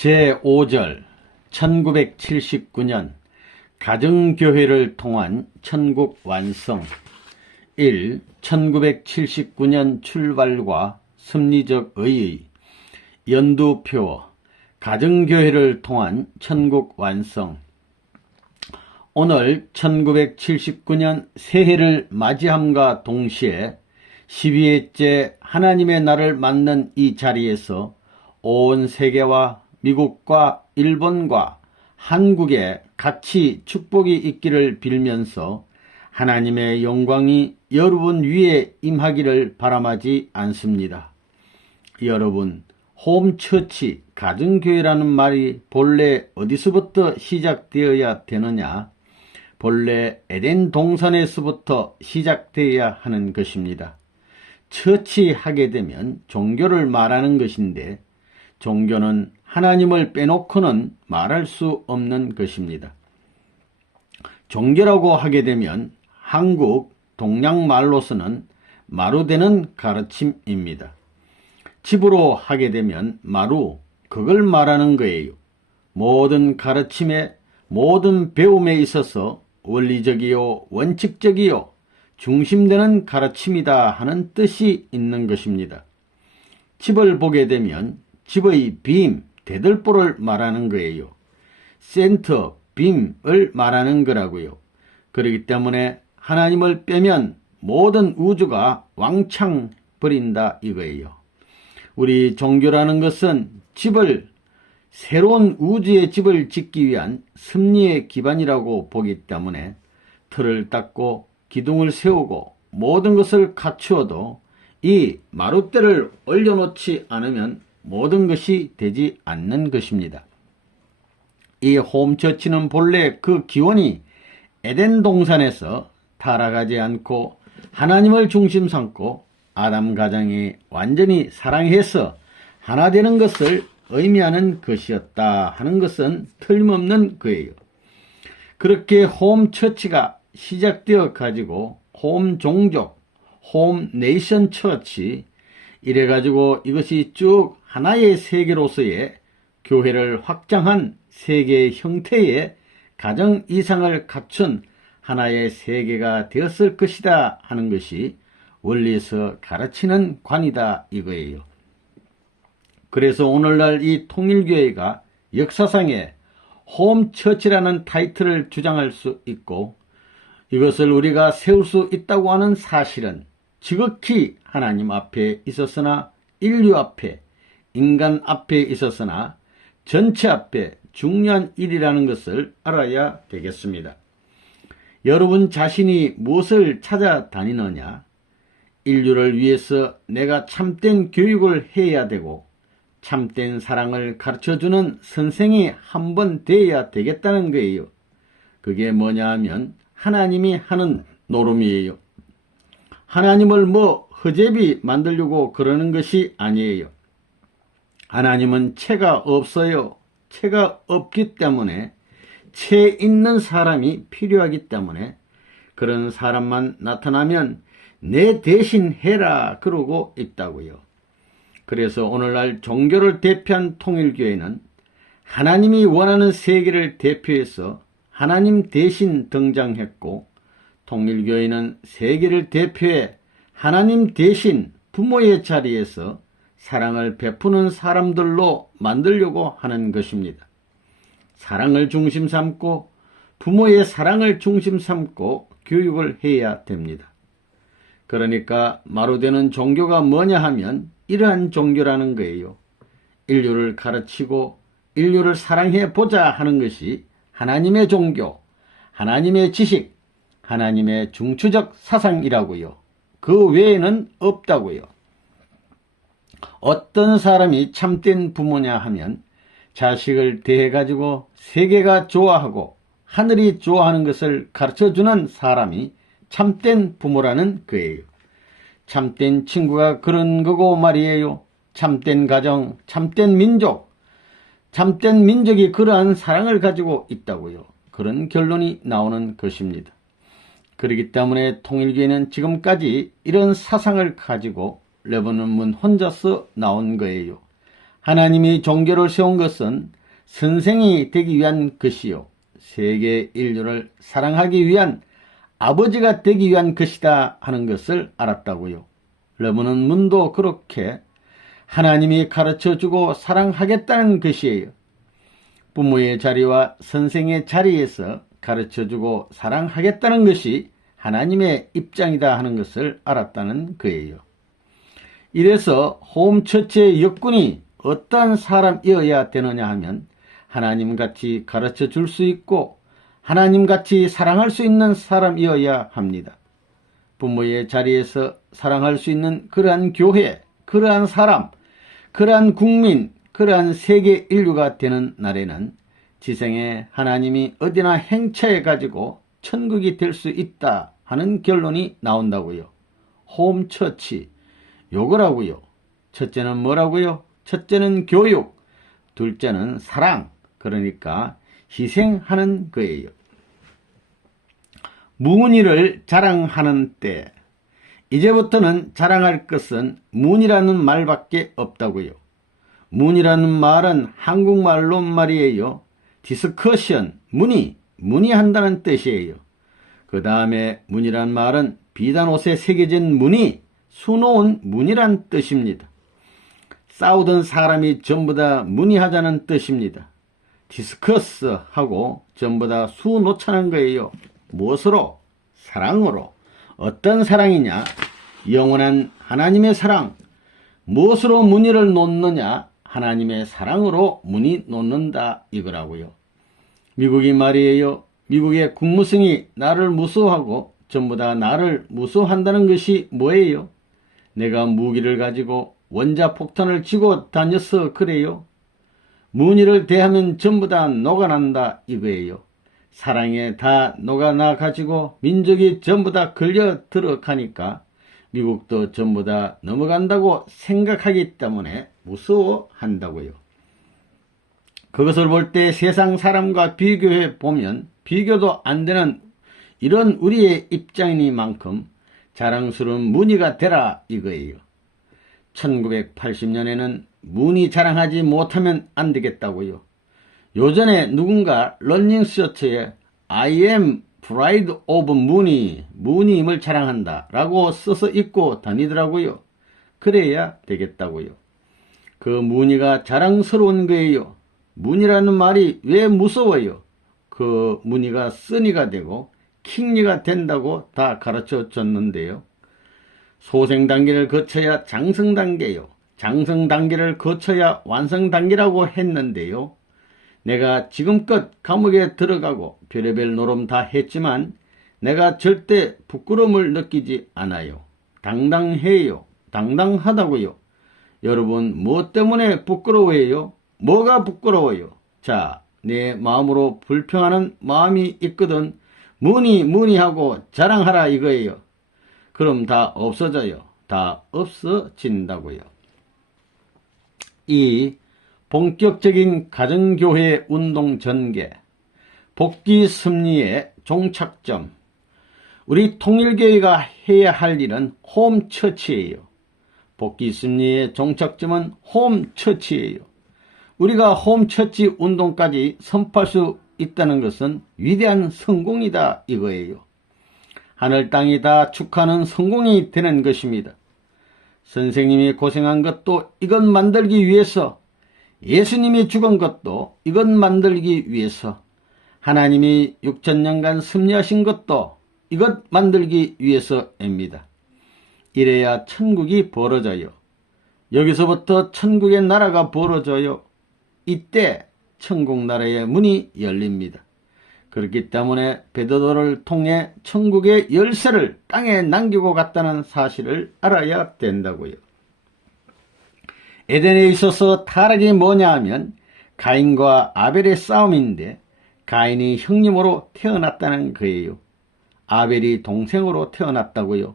제5절 1979년 가정교회를 통한 천국 완성 1. 1979년 출발과 섭리적 의의 연두표 가정교회를 통한 천국 완성. 오늘 1979년 새해를 맞이함과 동시에 12회째 하나님의 날을 맞는 이 자리에서 온 세계와 미국과 일본과 한국에 같이 축복이 있기를 빌면서 하나님의 영광이 여러분 위에 임하기를 바람하지 않습니다. 여러분, 홈처치, 가정교회라는 말이 본래 어디서부터 시작되어야 되느냐? 본래 에덴 동산에서부터 시작되어야 하는 것입니다. 처치하게 되면 종교를 말하는 것인데 종교는 하나님을 빼놓고는 말할 수 없는 것입니다. 종교라고 하게 되면 한국 동양말로서는 마루되는 가르침입니다. 집으로 하게 되면 마루, 그걸 말하는 거예요. 모든 가르침에, 모든 배움에 있어서 원리적이요, 원칙적이요, 중심되는 가르침이다 하는 뜻이 있는 것입니다. 집을 보게 되면 집의 빔, 대들보를 말하는 거예요. 센터, 빔을 말하는 거라고요. 그렇기 때문에 하나님을 빼면 모든 우주가 왕창 버린다 이거예요. 우리 종교라는 것은 집을, 새로운 우주의 집을 짓기 위한 섭리의 기반이라고 보기 때문에 틀을 닦고 기둥을 세우고 모든 것을 갖추어도 이 마룻대를 올려놓지 않으면 모든 것이 되지 않는 것입니다. 이 홈처치는 본래 그 기원이 에덴 동산에서 타락하지 않고 하나님을 중심 삼고 아담 가정이 완전히 사랑해서 하나 되는 것을 의미하는 것이었다 하는 것은 틀림없는 거예요. 그렇게 홈처치가 시작되어 가지고 홈종족, 홈네이션 처치 이래 가지고 이것이 쭉 하나의 세계로서의 교회를 확장한 세계의 형태의 가정 이상을 갖춘 하나의 세계가 되었을 것이다 하는 것이 원리에서 가르치는 관이다 이거예요. 그래서 오늘날 이 통일교회가 역사상에 홈처치라는 타이틀을 주장할 수 있고 이것을 우리가 세울 수 있다고 하는 사실은 지극히 하나님 앞에 있었으나 인류 앞에, 인간 앞에 있었으나 전체 앞에 중요한 일이라는 것을 알아야 되겠습니다. 여러분 자신이 무엇을 찾아다니느냐? 인류를 위해서 내가 참된 교육을 해야 되고 참된 사랑을 가르쳐주는 선생이 한 번 되어야 되겠다는 거예요. 그게 뭐냐 하면 하나님이 하는 노름이에요. 하나님을 허접이 만들려고 그러는 것이 아니에요. 하나님은 채가 없어요. 채가 없기 때문에 채 있는 사람이 필요하기 때문에 그런 사람만 나타나면 내 대신 해라 그러고 있다고요. 그래서 오늘날 종교를 대표한 통일교회는 하나님이 원하는 세계를 대표해서 하나님 대신 등장했고 통일교회는 세계를 대표해 하나님 대신 부모의 자리에서 사랑을 베푸는 사람들로 만들려고 하는 것입니다. 사랑을 중심 삼고 부모의 사랑을 중심 삼고 교육을 해야 됩니다. 그러니까 마루되는 종교가 뭐냐 하면 이러한 종교라는 거예요. 인류를 가르치고 인류를 사랑해 보자 하는 것이 하나님의 종교, 하나님의 지식, 하나님의 중추적 사상이라고요. 그 외에는 없다고요. 어떤 사람이 참된 부모냐 하면 자식을 대해가지고 세계가 좋아하고 하늘이 좋아하는 것을 가르쳐주는 사람이 참된 부모라는 거예요. 참된 친구가 그런 거고 말이에요. 참된 가정, 참된 민족, 참된 민족이 그러한 사랑을 가지고 있다고요. 그런 결론이 나오는 것입니다. 그렇기 때문에 통일교회는 지금까지 이런 사상을 가지고 레바논 문 혼자서 나온 거예요. 하나님이 종교를 세운 것은 선생이 되기 위한 것이요 세계 인류를 사랑하기 위한 아버지가 되기 위한 것이다 하는 것을 알았다고요. 러브는 문도 그렇게 하나님이 가르쳐주고 사랑하겠다는 것이에요. 부모의 자리와 선생의 자리에서 가르쳐주고 사랑하겠다는 것이 하나님의 입장이다 하는 것을 알았다는 거예요. 이래서 홈처치의 역군이 어떠한 사람이어야 되느냐 하면 하나님같이 가르쳐 줄 수 있고 하나님같이 사랑할 수 있는 사람이어야 합니다. 부모의 자리에서 사랑할 수 있는 그러한 교회, 그러한 사람, 그러한 국민, 그러한 세계 인류가 되는 날에는 지생에 하나님이 어디나 행차해 가지고 천국이 될 수 있다 하는 결론이 나온다고요. 홈처치, 요거라고요. 첫째는 뭐라고요? 첫째는 교육, 둘째는 사랑, 그러니까 희생하는 거예요. 문의를 자랑하는 때, 이제부터는 자랑할 것은 문이라는 말밖에 없다고요. 문이라는 말은 한국말로 말이에요. 디스커션, 문의한다는 뜻이에요. 그 다음에 문이란 말은 비단 옷에 새겨진 무늬, 수놓은 문이란 뜻입니다. 싸우던 사람이 전부 다 문의하자는 뜻입니다. 디스커스하고 전부 다 수놓자는 거예요. 무엇으로? 사랑으로. 어떤 사랑이냐? 영원한 하나님의 사랑. 무엇으로 문의를 놓느냐? 하나님의 사랑으로 문의 놓는다 이거라고요. 미국이 말이에요. 미국의 국무성이 나를 무서워하고 전부 다 나를 무서워한다는 것이 뭐예요? 내가 무기를 가지고 원자폭탄을 쥐고 다녀서 그래요. 문의를 대하면 전부 다 녹아난다 이거예요. 사랑에 다 녹아나 가지고 민족이 전부 다 걸려 들어가니까 미국도 전부 다 넘어간다고 생각하기 때문에 무서워한다고요. 그것을 볼 때 세상 사람과 비교해 보면 비교도 안 되는 이런 우리의 입장이니만큼 자랑스러운 문의가 되라 이거예요. 1980년에는 문의 자랑하지 못하면 안 되겠다고요. 요전에 누군가 러닝셔츠에 I am pride of 문의, 문의임을 자랑한다 라고 써서 입고 다니더라고요. 그래야 되겠다고요. 그 문의가 자랑스러운 거예요. 문의라는 말이 왜 무서워요? 그 문의가 써니가 되고 킹리가 된다고 다 가르쳐 줬는데요. 소생 단계를 거쳐야 장성 단계요. 장성 단계를 거쳐야 완성 단계라고 했는데요. 내가 지금껏 감옥에 들어가고 별의별 노름 다 했지만 내가 절대 부끄러움을 느끼지 않아요. 당당해요. 당당하다고요. 여러분 무엇 때문에 부끄러워해요? 뭐가 부끄러워요? 자, 내 마음으로 불평하는 마음이 있거든 문의하고 자랑하라 이거예요. 그럼 다 없어져요. 다 없어진다고요. 이 본격적인 가정교회 운동 전개, 복귀 섭리의 종착점, 우리 통일교회가 해야 할 일은 홈처치예요. 복귀 섭리의 종착점은 홈처치예요. 우리가 홈처치 운동까지 선포할 수 있다는 것은 위대한 성공이다 이거예요. 하늘 땅이 다 축하하는 성공이 되는 것입니다. 선생님이 고생한 것도 이것 만들기 위해서, 예수님이 죽은 것도 이것 만들기 위해서, 하나님이 6천년간 섭리하신 것도 이것 만들기 위해서입니다. 이래야 천국이 벌어져요. 여기서부터 천국의 나라가 벌어져요. 이때 천국 나라의 문이 열립니다. 그렇기 때문에 베드로를 통해 천국의 열쇠를 땅에 남기고 갔다는 사실을 알아야 된다고요. 에덴에 있어서 타락이 뭐냐 하면 가인과 아벨의 싸움인데 가인이 형님으로 태어났다는 거예요. 아벨이 동생으로 태어났다고요.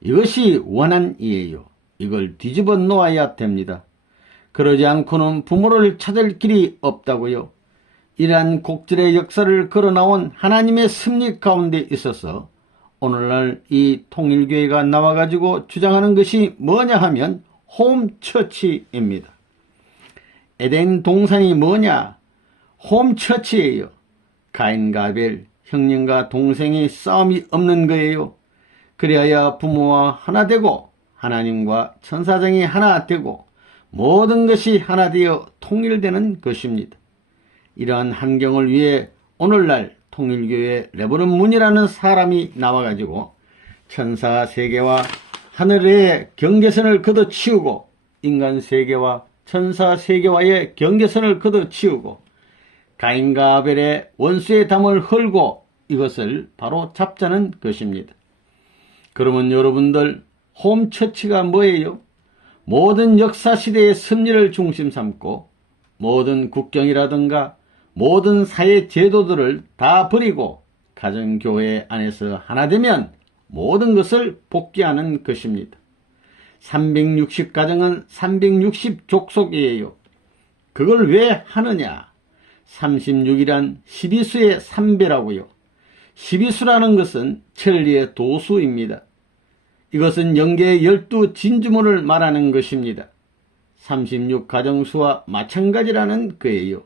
이것이 원한이에요. 이걸 뒤집어 놓아야 됩니다. 그러지 않고는 부모를 찾을 길이 없다고요. 이러한 곡절의 역사를 걸어나온 하나님의 섭리 가운데 있어서 오늘날 이 통일교회가 나와가지고 주장하는 것이 뭐냐 하면 홈처치입니다. 에덴 동산이 뭐냐? 홈처치예요. 가인과 아벨, 형님과 동생이 싸움이 없는 거예요. 그리하여 부모와 하나 되고 하나님과 천사장이 하나 되고 모든 것이 하나 되어 통일되는 것입니다. 이러한 환경을 위해 오늘날 통일교회 레버넌 문이라는 사람이 나와가지고 천사 세계와 하늘의 경계선을 걷어치우고 인간 세계와 천사 세계와의 경계선을 걷어치우고 가인과 아벨의 원수의 담을 헐고 이것을 바로 잡자는 것입니다. 그러면 여러분들 홈처치가 뭐예요? 모든 역사시대의 섭리를 중심 삼고 모든 국경이라든가 모든 사회 제도들을 다 버리고 가정교회 안에서 하나 되면 모든 것을 복귀하는 것입니다. 360 가정은 360 족속이에요. 그걸 왜 하느냐? 36이란 12수의 3배라고요. 12수라는 것은 천리의 도수입니다. 이것은 영계의 12진주문을 말하는 것입니다. 36 가정수와 마찬가지라는 거예요.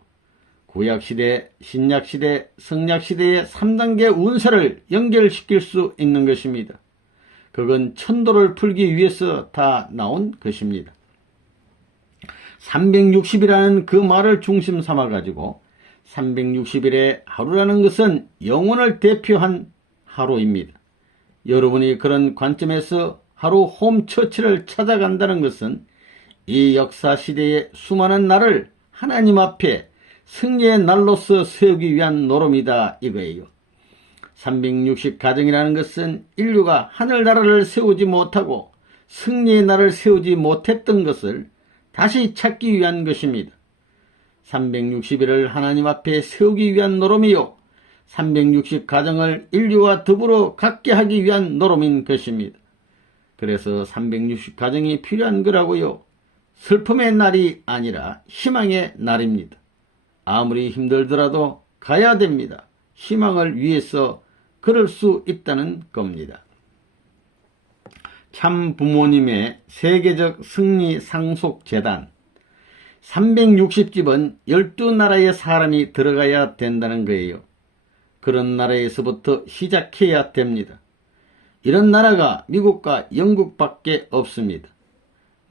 구약시대, 신약시대, 성약시대의 3단계 운세를 연결시킬 수 있는 것입니다. 그건 천도를 풀기 위해서 다 나온 것입니다. 360이라는 그 말을 중심 삼아가지고 360일의 하루라는 것은 영혼을 대표한 하루입니다. 여러분이 그런 관점에서 하루 홈처치를 찾아간다는 것은 이 역사시대의 수많은 날을 하나님 앞에 승리의 날로서 세우기 위한 노름이다 이거예요. 360 가정이라는 것은 인류가 하늘나라를 세우지 못하고 승리의 날을 세우지 못했던 것을 다시 찾기 위한 것입니다. 360일을 하나님 앞에 세우기 위한 노름이요. 360 가정을 인류와 더불어 갖게 하기 위한 노름인 것입니다. 그래서 360 가정이 필요한 거라고요. 슬픔의 날이 아니라 희망의 날입니다. 아무리 힘들더라도 가야 됩니다. 희망을 위해서 그럴 수 있다는 겁니다. 참 부모님의 세계적 승리 상속 재단 360집은 12나라의 사람이 들어가야 된다는 거예요. 그런 나라에서부터 시작해야 됩니다. 이런 나라가 미국과 영국밖에 없습니다.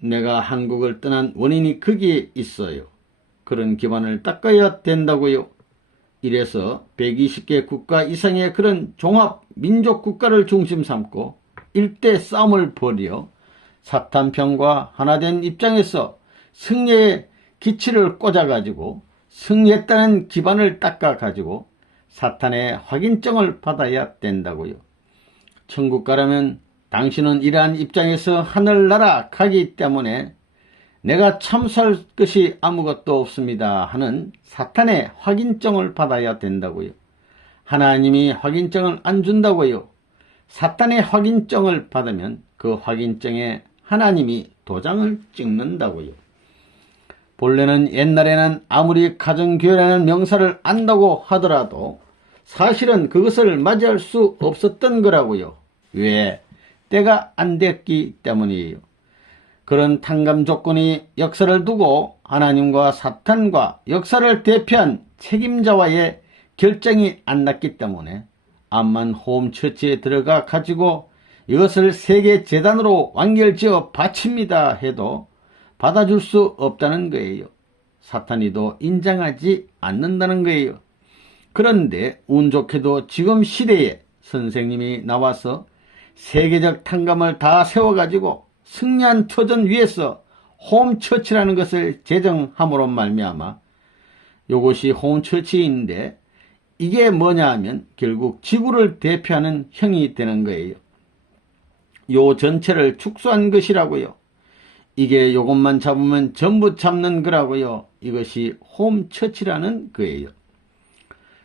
내가 한국을 떠난 원인이 거기에 있어요. 그런 기반을 닦아야 된다고요. 이래서 120개 국가 이상의 그런 종합 민족 국가를 중심 삼고 일대 싸움을 벌여 사탄편과 하나된 입장에서 승리의 기치를 꽂아가지고 승리했다는 기반을 닦아가지고 사탄의 확인증을 받아야 된다고요. 천국 가려면 당신은 이러한 입장에서 하늘나라 가기 때문에 내가 참수할 것이 아무것도 없습니다 하는 사탄의 확인증을 받아야 된다고요. 하나님이 확인증을 안 준다고요. 사탄의 확인증을 받으면 그 확인증에 하나님이 도장을 찍는다고요. 본래는 옛날에는 아무리 가정교회라는 명사를 안다고 하더라도 사실은 그것을 맞이할 수 없었던 거라고요. 왜? 때가 안 됐기 때문이에요. 그런 탕감 조건이 역사를 두고 하나님과 사탄과 역사를 대표한 책임자와의 결정이 안 났기 때문에 암만 홈처치에 들어가 가지고 이것을 세계 재단으로 완결지어 바칩니다 해도 받아줄 수 없다는 거예요. 사탄이도 인정하지 않는다는 거예요. 그런데 운 좋게도 지금 시대에 선생님이 나와서 세계적 탕감을 다 세워가지고 승리한 터전 위에서 홈처치라는 것을 제정함으로 말미암아 이것이 홈처치인데 이게 뭐냐 하면 결국 지구를 대표하는 형이 되는 거예요. 요 전체를 축소한 것이라고요. 이게 요것만 잡으면 전부 잡는 거라고요. 이것이 홈처치라는 거예요.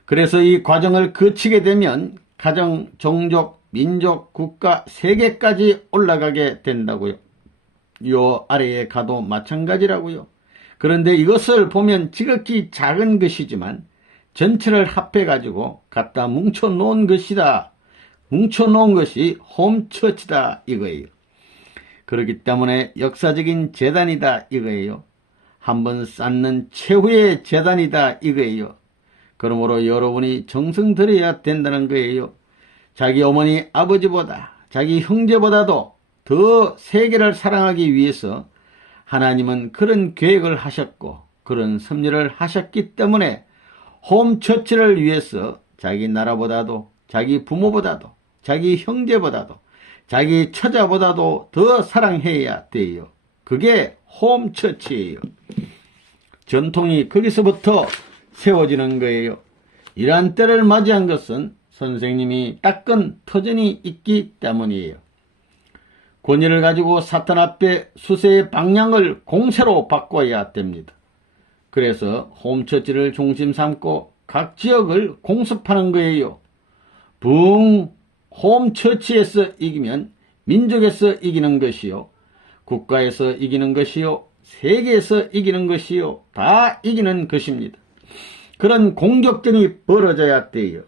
그래서 이 과정을 거치게 되면 가정, 종족, 민족, 국가, 세계까지 올라가게 된다고요. 요 아래에 가도 마찬가지라고요. 그런데 이것을 보면 지극히 작은 것이지만 전체를 합해가지고 갖다 뭉쳐놓은 것이다. 뭉쳐놓은 것이 홈처치다 이거예요. 그렇기 때문에 역사적인 재단이다 이거예요. 한번 쌓는 최후의 재단이다 이거예요. 그러므로 여러분이 정성 들여야 된다는 거예요. 자기 어머니 아버지보다 자기 형제보다도 더 세계를 사랑하기 위해서 하나님은 그런 계획을 하셨고 그런 섭리를 하셨기 때문에 홈처치를 위해서 자기 나라보다도 자기 부모보다도 자기 형제보다도 자기 처자보다도 더 사랑해야 돼요. 그게 홈처치예요. 전통이 거기서부터 세워지는 거예요. 이러한 때를 맞이한 것은 선생님이 닦은 터전이 있기 때문이에요. 권위를 가지고 사탄 앞에 수세의 방향을 공세로 바꿔야 됩니다. 그래서 홈처치를 중심 삼고 각 지역을 공습하는 거예요. 홈처치에서 이기면 민족에서 이기는 것이요, 국가에서 이기는 것이요, 세계에서 이기는 것이요, 다 이기는 것입니다. 그런 공격전이 벌어져야 돼요.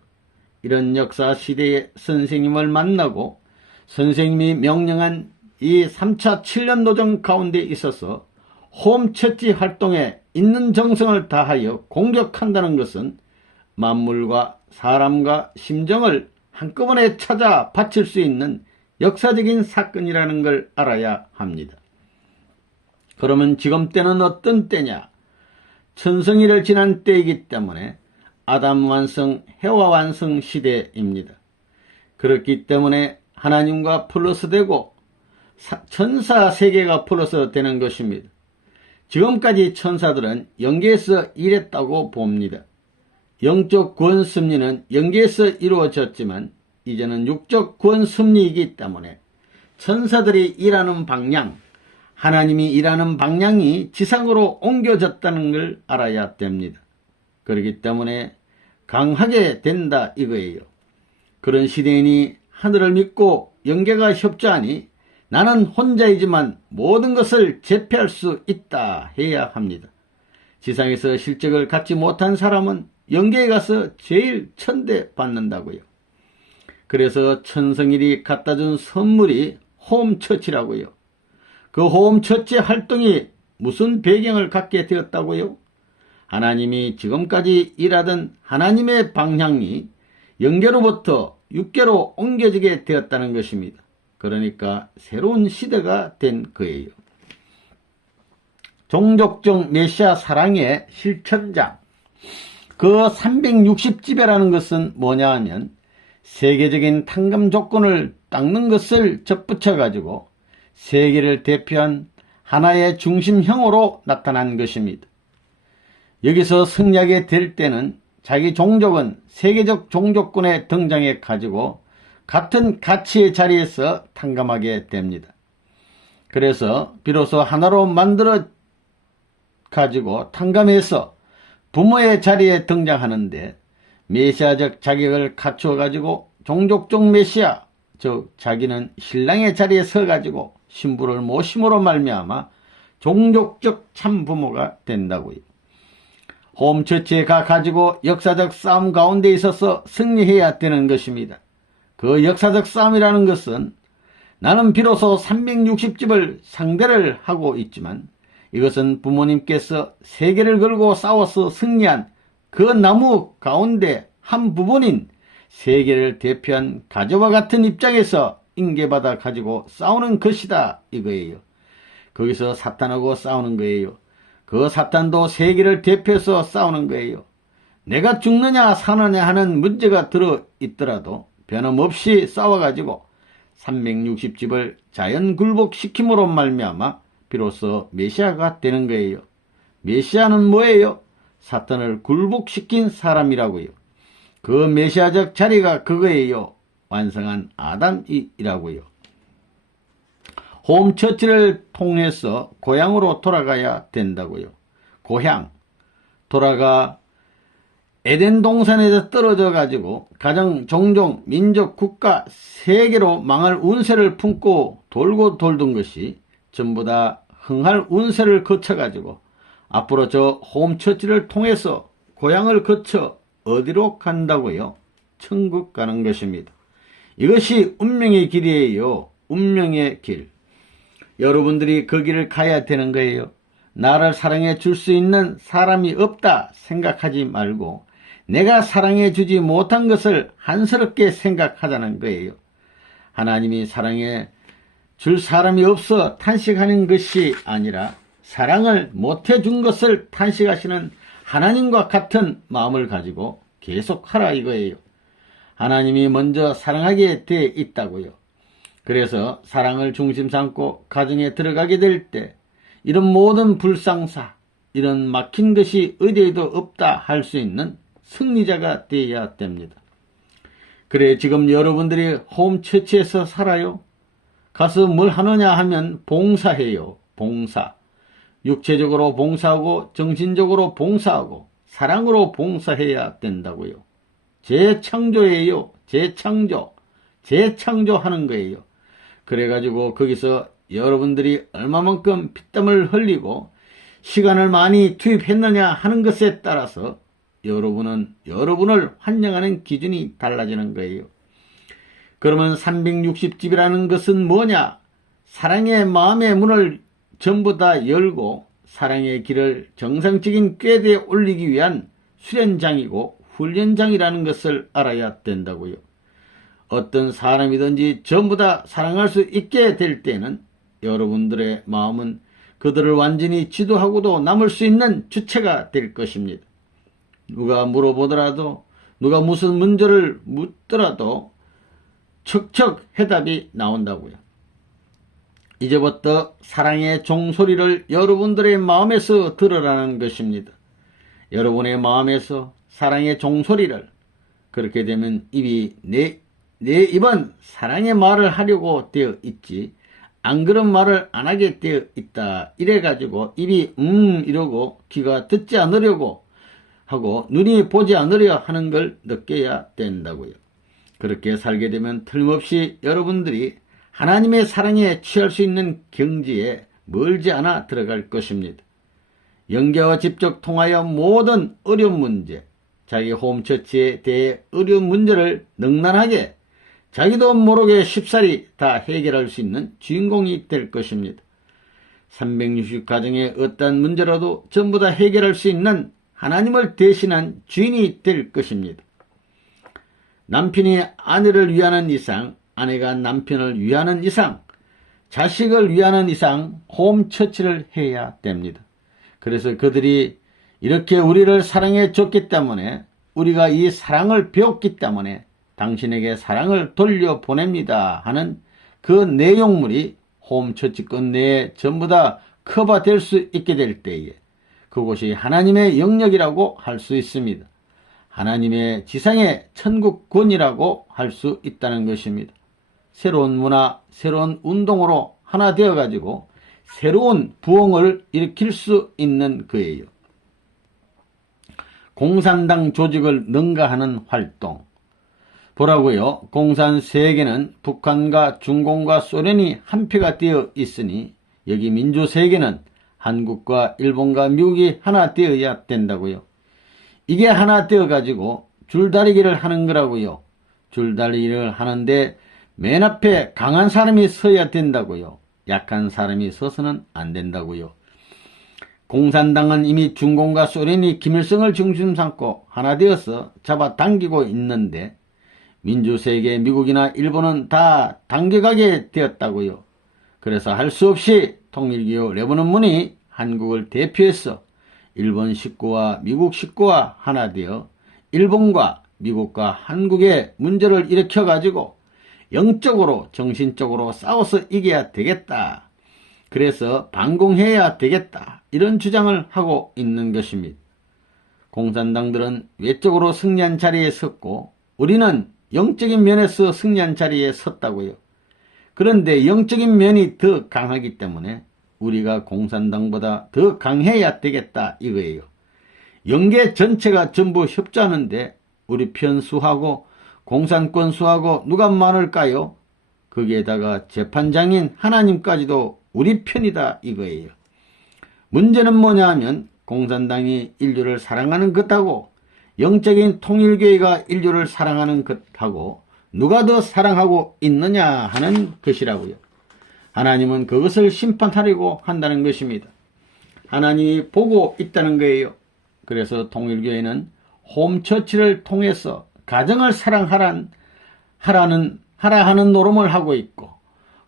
이런 역사 시대에 선생님을 만나고 선생님이 명령한 이 3차 7년 노정 가운데 있어서 홈처치 활동에 있는 정성을 다하여 공격한다는 것은 만물과 사람과 심정을 한꺼번에 찾아 바칠 수 있는 역사적인 사건이라는 걸 알아야 합니다. 그러면 지금 때는 어떤 때냐? 천성일을 지난 때이기 때문에 아담 완성, 해와 완성 시대입니다. 그렇기 때문에 하나님과 플러스되고 천사 세계가 플러스 되는 것입니다. 지금까지 천사들은 영계에서 일했다고 봅니다. 영적 구원 섭리는 영계에서 이루어졌지만 이제는 육적 구원 섭리이기 때문에 천사들이 일하는 방향, 하나님이 일하는 방향이 지상으로 옮겨졌다는 걸 알아야 됩니다. 그렇기 때문에 강하게 된다 이거예요. 그런 시대인이 하늘을 믿고 영계가 협조하니 나는 혼자이지만 모든 것을 제패할 수 있다 해야 합니다. 지상에서 실적을 갖지 못한 사람은 영계에 가서 제일 천대 받는다고요. 그래서 천성일이 갖다 준 선물이 홈처치라고요. 그 홈처치 활동이 무슨 배경을 갖게 되었다고요? 하나님이 지금까지 일하던 하나님의 방향이 영계로부터 육계로 옮겨지게 되었다는 것입니다. 그러니까 새로운 시대가 된 거예요. 종족적 메시아 사랑의 실천장. 그 360지배라는 것은 뭐냐 하면 세계적인 탕감 조건을 닦는 것을 접붙여 가지고 세계를 대표한 하나의 중심형으로 나타난 것입니다. 여기서 승리하게 될 때는 자기 종족은 세계적 종족군에 등장해 가지고 같은 가치의 자리에서 탕감하게 됩니다. 그래서 비로소 하나로 만들어 가지고 탕감해서 부모의 자리에 등장하는데 메시아적 자격을 갖추어 가지고 종족적 메시아, 즉 자기는 신랑의 자리에 서 가지고 신부를 모심으로 말미암아 종족적 참부모가 된다고요. 홈처치에 가지고 역사적 싸움 가운데 있어서 승리해야 되는 것입니다. 그 역사적 싸움이라는 것은 나는 비로소 360집을 상대를 하고 있지만 이것은 부모님께서 세계를 걸고 싸워서 승리한 그 나무 가운데 한 부분인 세계를 대표한 가지와 같은 입장에서 인계받아 가지고 싸우는 것이다 이거예요. 거기서 사탄하고 싸우는 거예요. 그 사탄도 세계를 대표해서 싸우는 거예요. 내가 죽느냐 사느냐 하는 문제가 들어있더라도 변함없이 싸워가지고 360집을 자연 굴복시킴으로 말미암아 비로소 메시아가 되는 거예요. 메시아는 뭐예요? 사탄을 굴복시킨 사람이라고요. 그 메시아적 자리가 그거예요. 완성한 아담이라고요. 홈처치를 통해서 고향으로 돌아가야 된다고요. 고향 돌아가 에덴 동산에서 떨어져 가지고 가정, 종족, 민족, 국가, 세계로 망할 운세를 품고 돌고 돌던 것이 전부 다 흥할 운세를 거쳐 가지고 앞으로 저 홈처치를 통해서 고향을 거쳐 어디로 간다고요? 천국 가는 것입니다. 이것이 운명의 길이에요. 운명의 길. 여러분들이 그 길을 가야 되는 거예요. 나를 사랑해 줄 수 있는 사람이 없다 생각하지 말고 내가 사랑해 주지 못한 것을 한스럽게 생각하자는 거예요. 하나님이 사랑해 줄 사람이 없어 탄식하는 것이 아니라 사랑을 못해 준 것을 탄식하시는 하나님과 같은 마음을 가지고 계속하라 이거예요. 하나님이 먼저 사랑하게 돼 있다고요. 그래서 사랑을 중심 삼고 가정에 들어가게 될 때 이런 모든 불상사, 이런 막힌 것이 어디에도 없다 할 수 있는 승리자가 되어야 됩니다. 그래, 지금 여러분들이 홈처치에서 살아요. 가서 뭘 하느냐 하면 봉사해요. 봉사. 육체적으로 봉사하고 정신적으로 봉사하고 사랑으로 봉사해야 된다고요. 재창조예요. 재창조. 재창조하는 거예요. 그래가지고 거기서 여러분들이 얼마만큼 피땀을 흘리고 시간을 많이 투입했느냐 하는 것에 따라서 여러분을 환영하는 기준이 달라지는 거예요. 그러면 360집이라는 것은 뭐냐? 사랑의 마음의 문을 전부 다 열고 사랑의 길을 정상적인 궤대에 올리기 위한 수련장이고 훈련장이라는 것을 알아야 된다고요. 어떤 사람이든지 전부 다 사랑할 수 있게 될 때는 여러분들의 마음은 그들을 완전히 지도하고도 남을 수 있는 주체가 될 것입니다. 누가 물어보더라도 누가 무슨 문제를 묻더라도 척척 해답이 나온다고요. 이제부터 사랑의 종소리를 여러분들의 마음에서 들으라는 것입니다. 여러분의 마음에서 사랑의 종소리를, 그렇게 되면 내 입은 사랑의 말을 하려고 되어 있지 안 그런 말을 안 하게 되어 있다. 이래가지고 입이 이러고 귀가 듣지 않으려고 하고 눈이 보지 않으려 하는 걸 느껴야 된다고요. 그렇게 살게 되면 틀림없이 여러분들이 하나님의 사랑에 취할 수 있는 경지에 멀지 않아 들어갈 것입니다. 영계와 직접 통하여 모든 어려운 문제, 자기 홈처치에 대해 어려운 문제를 능란하게 자기도 모르게 쉽사리 다 해결할 수 있는 주인공이 될 것입니다. 360 가정의 어떠한 문제라도 전부 다 해결할 수 있는 하나님을 대신한 주인이 될 것입니다. 남편이 아내를 위하는 이상, 아내가 남편을 위하는 이상, 자식을 위하는 이상 홈처치를 해야 됩니다. 그래서 그들이 이렇게 우리를 사랑해 줬기 때문에, 우리가 이 사랑을 배웠기 때문에 당신에게 사랑을 돌려보냅니다 하는 그 내용물이 홈처치권 내에 전부 다 커버될 수 있게 될 때에 그곳이 하나님의 영역이라고 할 수 있습니다. 하나님의 지상의 천국권이라고 할 수 있다는 것입니다. 새로운 문화, 새로운 운동으로 하나 되어가지고 새로운 부흥을 일으킬 수 있는 거예요. 공산당 조직을 능가하는 활동. 보라고요. 공산 세계는 북한과 중공과 소련이 한패가 되어 있으니 여기 민주세계는 한국과 일본과 미국이 하나 되어야 된다고요. 이게 하나 되어가지고 줄다리기를 하는 거라고요. 줄다리기를 하는데 맨 앞에 강한 사람이 서야 된다고요. 약한 사람이 서서는 안 된다고요. 공산당은 이미 중공과 소련이 김일성을 중심 삼고 하나 되어서 잡아당기고 있는데 민주세계 미국이나 일본은 다 당겨가게 되었다고요. 그래서 할 수 없이 통일기호 레버넌문이 한국을 대표해서 일본 식구와 미국 식구와 하나 되어 일본과 미국과 한국의 문제를 일으켜가지고 영적으로 정신적으로 싸워서 이겨야 되겠다. 그래서 반공해야 되겠다. 이런 주장을 하고 있는 것입니다. 공산당들은 외적으로 승리한 자리에 섰고 우리는 영적인 면에서 승리한 자리에 섰다고요. 그런데 영적인 면이 더 강하기 때문에 우리가 공산당보다 더 강해야 되겠다 이거예요. 영계 전체가 전부 협조하는데 우리 편 수하고 공산권 수하고 누가 많을까요? 거기에다가 재판장인 하나님까지도 우리 편이다 이거예요. 문제는 뭐냐 하면 공산당이 인류를 사랑하는 것하고 영적인 통일교회가 인류를 사랑하는 것하고 누가 더 사랑하고 있느냐 하는 것이라고요. 하나님은 그것을 심판하려고 한다는 것입니다. 하나님이 보고 있다는 거예요. 그래서 통일교회는 홈처치를 통해서 가정을 하라 하는 노름을 하고 있고,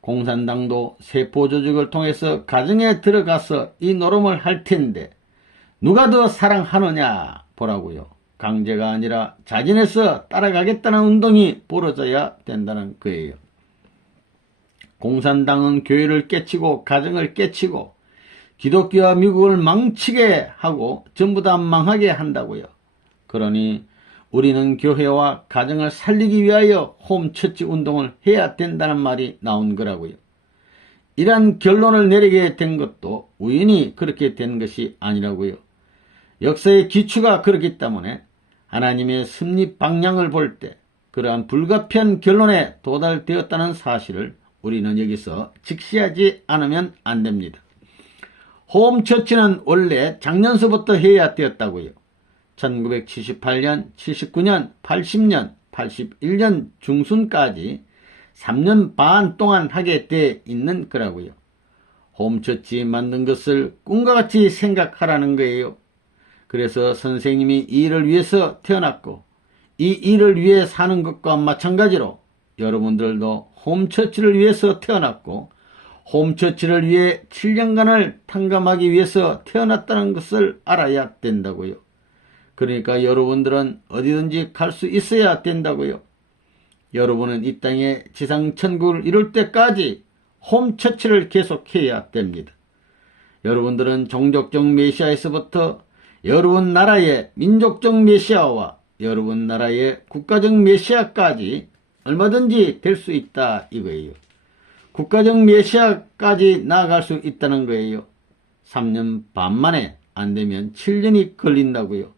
공산당도 세포조직을 통해서 가정에 들어가서 이 노름을 할 텐데 누가 더 사랑하느냐 보라고요. 강제가 아니라 자진해서 따라가겠다는 운동이 벌어져야 된다는 거예요. 공산당은 교회를 깨치고 가정을 깨치고 기독교와 미국을 망치게 하고 전부 다 망하게 한다고요. 그러니 우리는 교회와 가정을 살리기 위하여 홈처치 운동을 해야 된다는 말이 나온 거라고요. 이러한 결론을 내리게 된 것도 우연히 그렇게 된 것이 아니라고요. 역사의 기초가 그렇기 때문에 하나님의 섭리 방향을 볼 때 그러한 불가피한 결론에 도달되었다는 사실을 우리는 여기서 직시하지 않으면 안 됩니다. 홈처치는 원래 작년서부터 해야 되었다고요. 1978년, 79년, 80년, 81년 중순까지 3년 반 동안 하게 돼 있는 거라고요. 홈처치 만든 것을 꿈과 같이 생각하라는 거예요. 그래서 선생님이 이 일을 위해서 태어났고 이 일을 위해 사는 것과 마찬가지로 여러분들도 홈처치를 위해서 태어났고 홈처치를 위해 7년간을 탕감하기 위해서 태어났다는 것을 알아야 된다고요. 그러니까 여러분들은 어디든지 갈 수 있어야 된다고요. 여러분은 이 땅에 지상천국을 이룰 때까지 홈처치를 계속해야 됩니다. 여러분들은 종족적 메시아에서부터 여러분 나라의 민족적 메시아와 여러분 나라의 국가적 메시아까지 얼마든지 될 수 있다 이거예요. 국가적 메시아까지 나아갈 수 있다는 거예요. 3년 반 만에 안 되면 7년이 걸린다고요.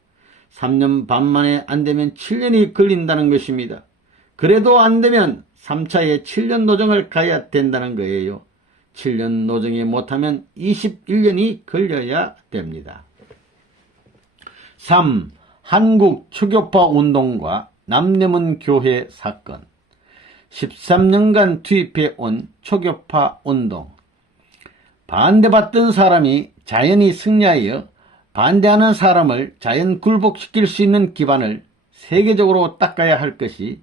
3년 반 만에 안 되면 7년이 걸린다는 것입니다. 그래도 안 되면 3차의 7년 노정을 가야 된다는 거예요. 7년 노정이 못하면 21년이 걸려야 됩니다. 3. 한국 초교파 운동과 남대문 교회 사건. 13년간 투입해 온 초교파 운동. 반대받던 사람이 자연히 승리하여 반대하는 사람을 자연 굴복시킬 수 있는 기반을 세계적으로 닦아야 할 것이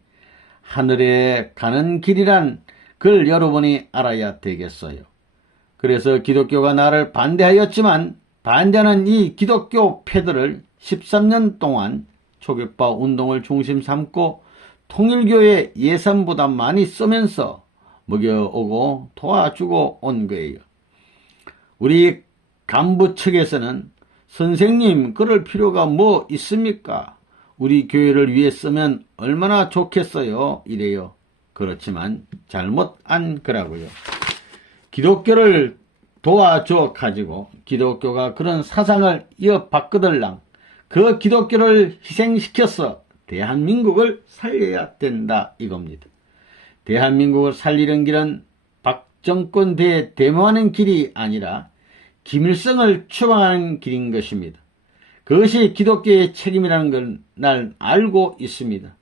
하늘에 가는 길이란 걸 여러분이 알아야 되겠어요. 그래서 기독교가 나를 반대하였지만 반대하는 이 기독교 패들을 13년 동안 초교파 운동을 중심 삼고 통일교회 예산보다 많이 쓰면서 먹여오고 도와주고 온 거예요. 우리 간부 측에서는 선생님 그럴 필요가 뭐 있습니까? 우리 교회를 위해 쓰면 얼마나 좋겠어요 이래요. 그렇지만 잘못 안 거라고요. 기독교를 도와줘 가지고 기독교가 그런 사상을 이어받거들랑 그 기독교를 희생시켜서 대한민국을 살려야 된다 이겁니다. 대한민국을 살리는 길은 박정권 대모하는 길이 아니라 김일성을 추방하는 길인 것입니다. 그것이 기독교의 책임이라는 걸 날 알고 있습니다.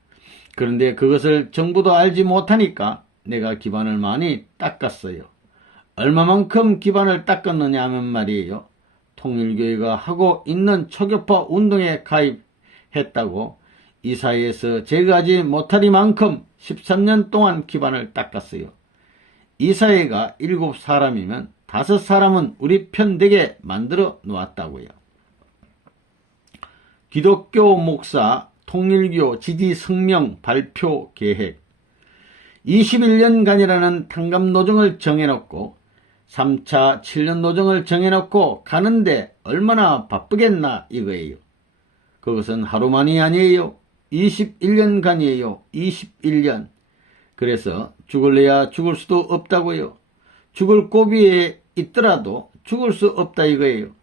그런데 그것을 정부도 알지 못하니까 내가 기반을 많이 닦았어요. 얼마만큼 기반을 닦았느냐 하면 말이에요. 통일교회가 하고 있는 초교파 운동에 가입했다고 이 사회에서 제거하지 못하리만큼 13년 동안 기반을 닦았어요. 이 사회가 7사람이면 5사람은 우리 편 되게 만들어 놓았다고요. 기독교 목사 통일교 지지 성명 발표 계획. 21년간이라는 탕감 노정을 정해놓고 3차 7년 노정을 정해놓고 가는데 얼마나 바쁘겠나 이거예요. 그것은 하루만이 아니에요. 21년간이에요. 21년. 그래서 죽을래야 죽을 수도 없다고요. 죽을 고비에 있더라도 죽을 수 없다 이거예요.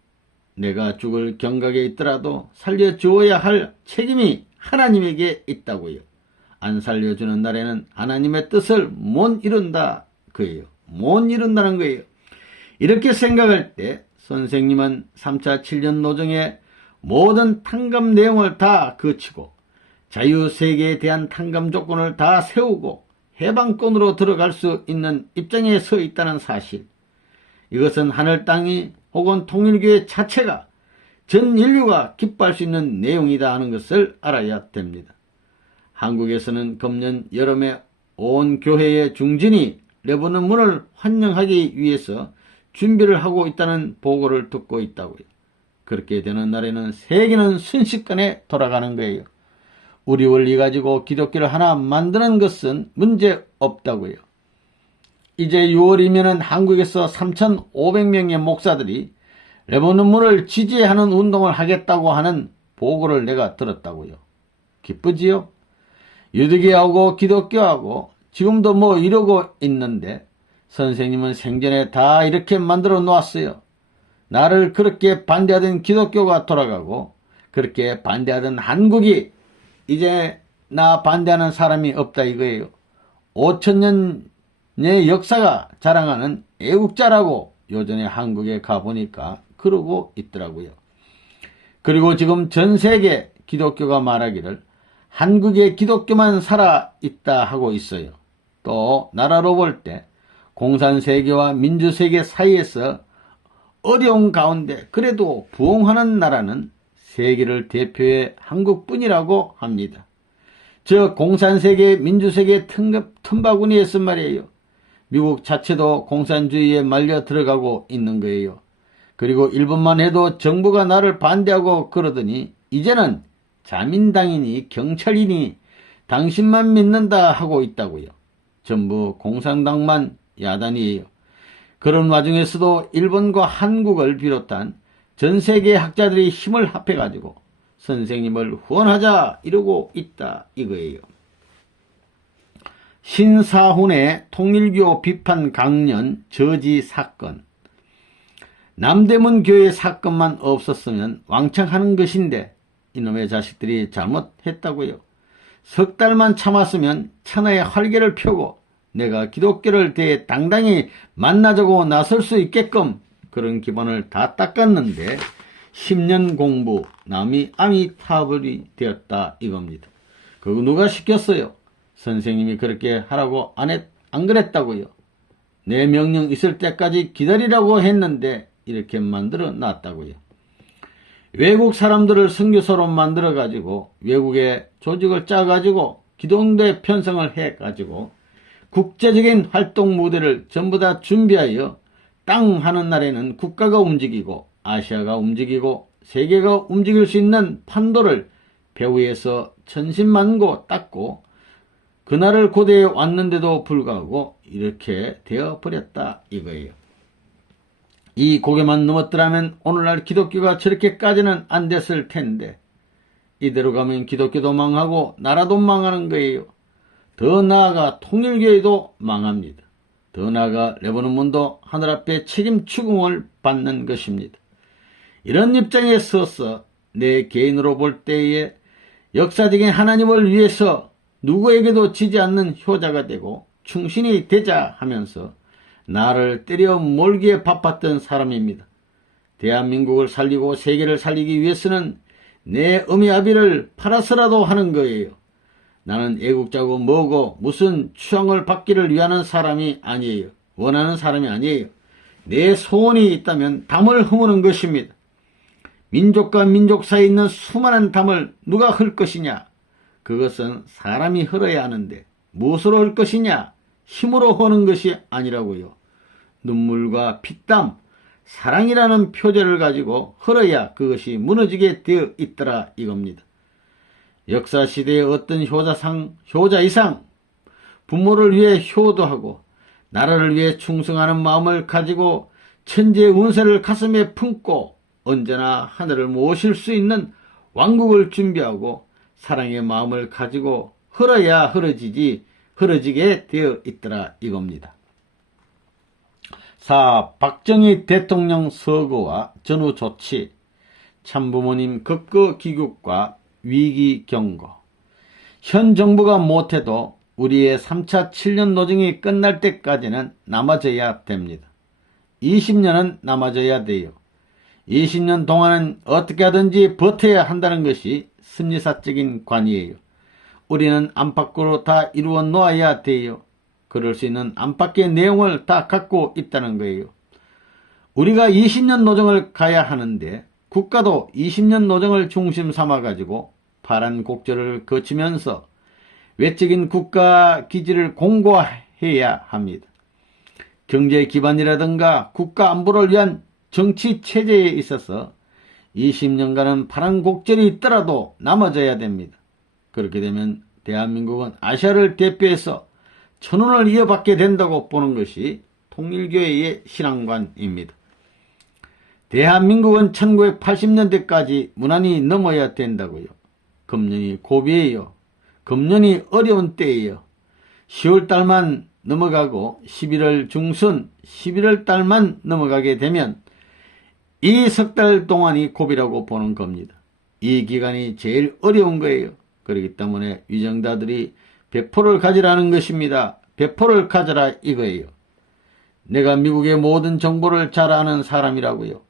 내가 죽을 경각에 있더라도 살려주어야 할 책임이 하나님에게 있다고요. 안 살려주는 날에는 하나님의 뜻을 못 이룬다 그예요. 못 이룬다는 거예요. 이렇게 생각할 때 선생님은 3차 7년 노정의 모든 탕감 내용을 다 거치고 자유세계에 대한 탕감 조건을 다 세우고 해방권으로 들어갈 수 있는 입장에 서 있다는 사실. 이것은 하늘 땅이 혹은 통일교회 자체가 전 인류가 기뻐할 수 있는 내용이다 하는 것을 알아야 됩니다. 한국에서는 금년 여름에 온 교회의 중진이 레바논 문을 환영하기 위해서 준비를 하고 있다는 보고를 듣고 있다고요. 그렇게 되는 날에는 세계는 순식간에 돌아가는 거예요. 우리 원리 가지고 기독교를 하나 만드는 것은 문제 없다고요. 이제 6월이면 한국에서 3,500명의 목사들이 레바논 문을 지지하는 운동을 하겠다고 하는 보고를 내가 들었다고요. 기쁘지요? 유대교하고 기독교하고 지금도 뭐 이러고 있는데 선생님은 생전에 다 이렇게 만들어 놓았어요. 나를 그렇게 반대하던 기독교가 돌아가고 그렇게 반대하던 한국이 이제 나 반대하는 사람이 없다 이거예요. 5,000년의 역사가 자랑하는 애국자라고 요전에 한국에 가보니까 그러고 있더라고요. 그리고 지금 전 세계 기독교가 말하기를 한국에 기독교만 살아있다 하고 있어요. 또 나라로 볼 때 공산세계와 민주세계 사이에서 어려운 가운데 그래도 부흥하는 나라는 세계를 대표해 한국뿐이라고 합니다. 저 공산세계 민주세계 틈바구니에서 말이에요. 미국 자체도 공산주의에 말려 들어가고 있는 거예요. 그리고 일본만 해도 정부가 나를 반대하고 그러더니 이제는 자민당이니 경찰이니 당신만 믿는다 하고 있다고요. 전부 공산당만 야단이에요. 그런 와중에서도 일본과 한국을 비롯한 전 세계 학자들이 힘을 합해가지고 선생님을 후원하자 이러고 있다 이거예요. 신사훈의 통일교 비판 강연 저지 사건. 남대문 교회 사건만 없었으면 왕창 하는 것인데 이놈의 자식들이 잘못했다고요. 석 달만 참았으면 천하의 활개를 펴고 내가 기독교를 대해 당당히 만나자고 나설 수 있게끔 그런 기반을 다 닦았는데 10년 공부 남이 암이 타버리 되었다 이겁니다. 그거 누가 시켰어요? 선생님이 그렇게 하라고 안 그랬다고요. 내 명령 있을 때까지 기다리라고 했는데 이렇게 만들어 놨다고요. 외국 사람들을 선교사로 만들어가지고 외국에 조직을 짜가지고 기독교 편성을 해가지고 국제적인 활동 무대를 전부 다 준비하여 땅 하는 날에는 국가가 움직이고 아시아가 움직이고 세계가 움직일 수 있는 판도를 배후에서 천신만고 닦고 그날을 고대해 왔는데도 불구하고 이렇게 되어버렸다 이거예요. 이 고개만 넘었더라면 오늘날 기독교가 저렇게까지는 안 됐을 텐데 이대로 가면 기독교도 망하고 나라도 망하는 거예요. 더 나아가 통일교회도 망합니다. 더 나아가 레바논 문도 하늘 앞에 책임 추궁을 받는 것입니다. 이런 입장에 서서 내 개인으로 볼 때에 역사적인 하나님을 위해서 누구에게도 지지 않는 효자가 되고 충신이 되자 하면서 나를 때려 몰기에 바빴던 사람입니다. 대한민국을 살리고 세계를 살리기 위해서는 내 어미아비를 팔아서라도 하는 거예요. 나는 애국자고 뭐고 무슨 추앙을 받기를 위하는 사람이 아니에요. 원하는 사람이 아니에요. 내 소원이 있다면 담을 허무는 것입니다. 민족과 민족 사이에 있는 수많은 담을 누가 헐 것이냐? 그것은 사람이 헐어야 하는데 무엇으로 헐 것이냐? 힘으로 허는 것이 아니라고요. 눈물과 피땀, 사랑이라는 표제를 가지고 헐어야 그것이 무너지게 되어 있더라 이겁니다. 역사시대의 어떤 효자 이상 부모를 위해 효도하고 나라를 위해 충성하는 마음을 가지고 천지의 운세를 가슴에 품고 언제나 하늘을 모실 수 있는 왕국을 준비하고 사랑의 마음을 가지고 헐어야 헐어지게 되어 있더라 이겁니다. 4. 박정희 대통령 서거와 전후 조치, 참부모님 극거 기국과 위기 경고. 현 정부가 못해도 우리의 3차 7년 노정이 끝날 때까지는 남아져야 됩니다. 20년은 남아져야 돼요. 20년 동안은 어떻게 하든지 버텨야 한다는 것이 심리사적인 관이에요. 우리는 안팎으로 다 이루어 놓아야 돼요. 그럴 수 있는 안팎의 내용을 다 갖고 있다는 거예요. 우리가 20년 노정을 가야 하는데 국가도 20년 노정을 중심 삼아가지고 파란 곡절을 거치면서 외적인 국가 기지를 공고해야 합니다. 경제 기반이라든가 국가 안보를 위한 정치 체제에 있어서 20년간은 파란 곡절이 있더라도 남아져야 됩니다. 그렇게 되면 대한민국은 아시아를 대표해서 천운을 이어받게 된다고 보는 것이 통일교회의 신앙관입니다. 대한민국은 1980년대까지 무난히 넘어야 된다고요. 금년이 고비예요. 금년이 어려운 때예요. 10월달만 넘어가고 11월 중순 11월 달만 넘어가게 되면 이 석 달 동안이 고비라고 보는 겁니다. 이 기간이 제일 어려운 거예요. 그렇기 때문에 위정자들이 배포를 가지라는 것입니다. 배포를 가져라 이거예요. 내가 미국의 모든 정보를 잘 아는 사람이라고요.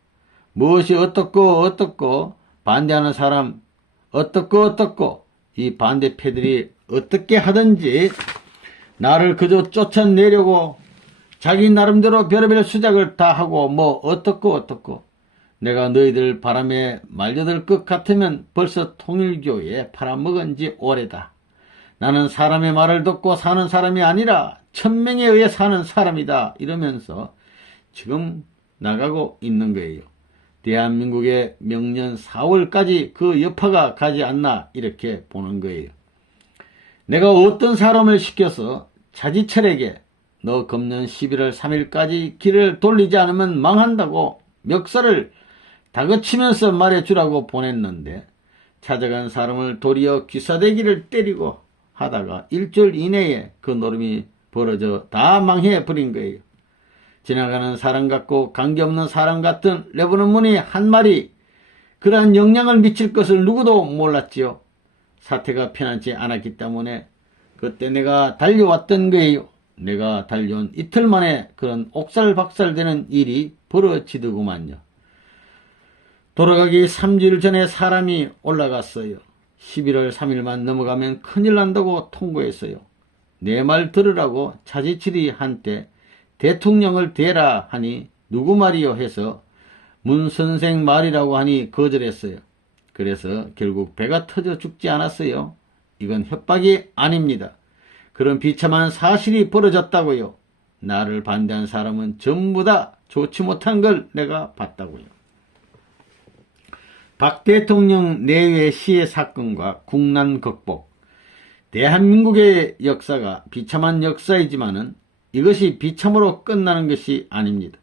무엇이 어떻고 반대하는 사람 어떻고 이 반대패들이 어떻게 하든지 나를 그저 쫓아내려고 자기 나름대로 별의별 수작을 다 하고 뭐 어떻고 내가 너희들 바람에 말려들 것 같으면 벌써 통일교에 팔아먹은 지 오래다. 나는 사람의 말을 듣고 사는 사람이 아니라 천명에 의해 사는 사람이다. 이러면서 지금 나가고 있는 거예요. 대한민국의 명년 4월까지 그 여파가 가지 않나 이렇게 보는 거예요. 내가 어떤 사람을 시켜서 자지철에게 너 금년 11월 3일까지 길을 돌리지 않으면 망한다고 멱살을 다그치면서 말해주라고 보냈는데 찾아간 사람을 도리어 귀사대기를 때리고 하다가 일주일 이내에 그 노름이 벌어져 다 망해버린 거예요. 지나가는 사람 같고 관계없는 사람 같은 내보는 분이 한 말이 그러한 영향을 미칠 것을 누구도 몰랐지요. 사태가 편하지 않았기 때문에 그때 내가 달려왔던 거예요. 내가 달려온 이틀 만에 그런 옥살박살되는 일이 벌어지더구만요. 돌아가기 3주일 전에 사람이 올라갔어요. 11월 3일만 넘어가면 큰일 난다고 통보했어요. 내 말 들으라고 차지칠이 한때 대통령을 대라 하니 누구 말이요 해서 문 선생 말이라고 하니 거절했어요. 그래서 결국 배가 터져 죽지 않았어요. 이건 협박이 아닙니다. 그런 비참한 사실이 벌어졌다고요. 나를 반대한 사람은 전부 다 좋지 못한 걸 내가 봤다고요. 박 대통령 내외 시해 사건과 국난 극복. 대한민국의 역사가 비참한 역사이지만은 이것이 비참으로 끝나는 것이 아닙니다.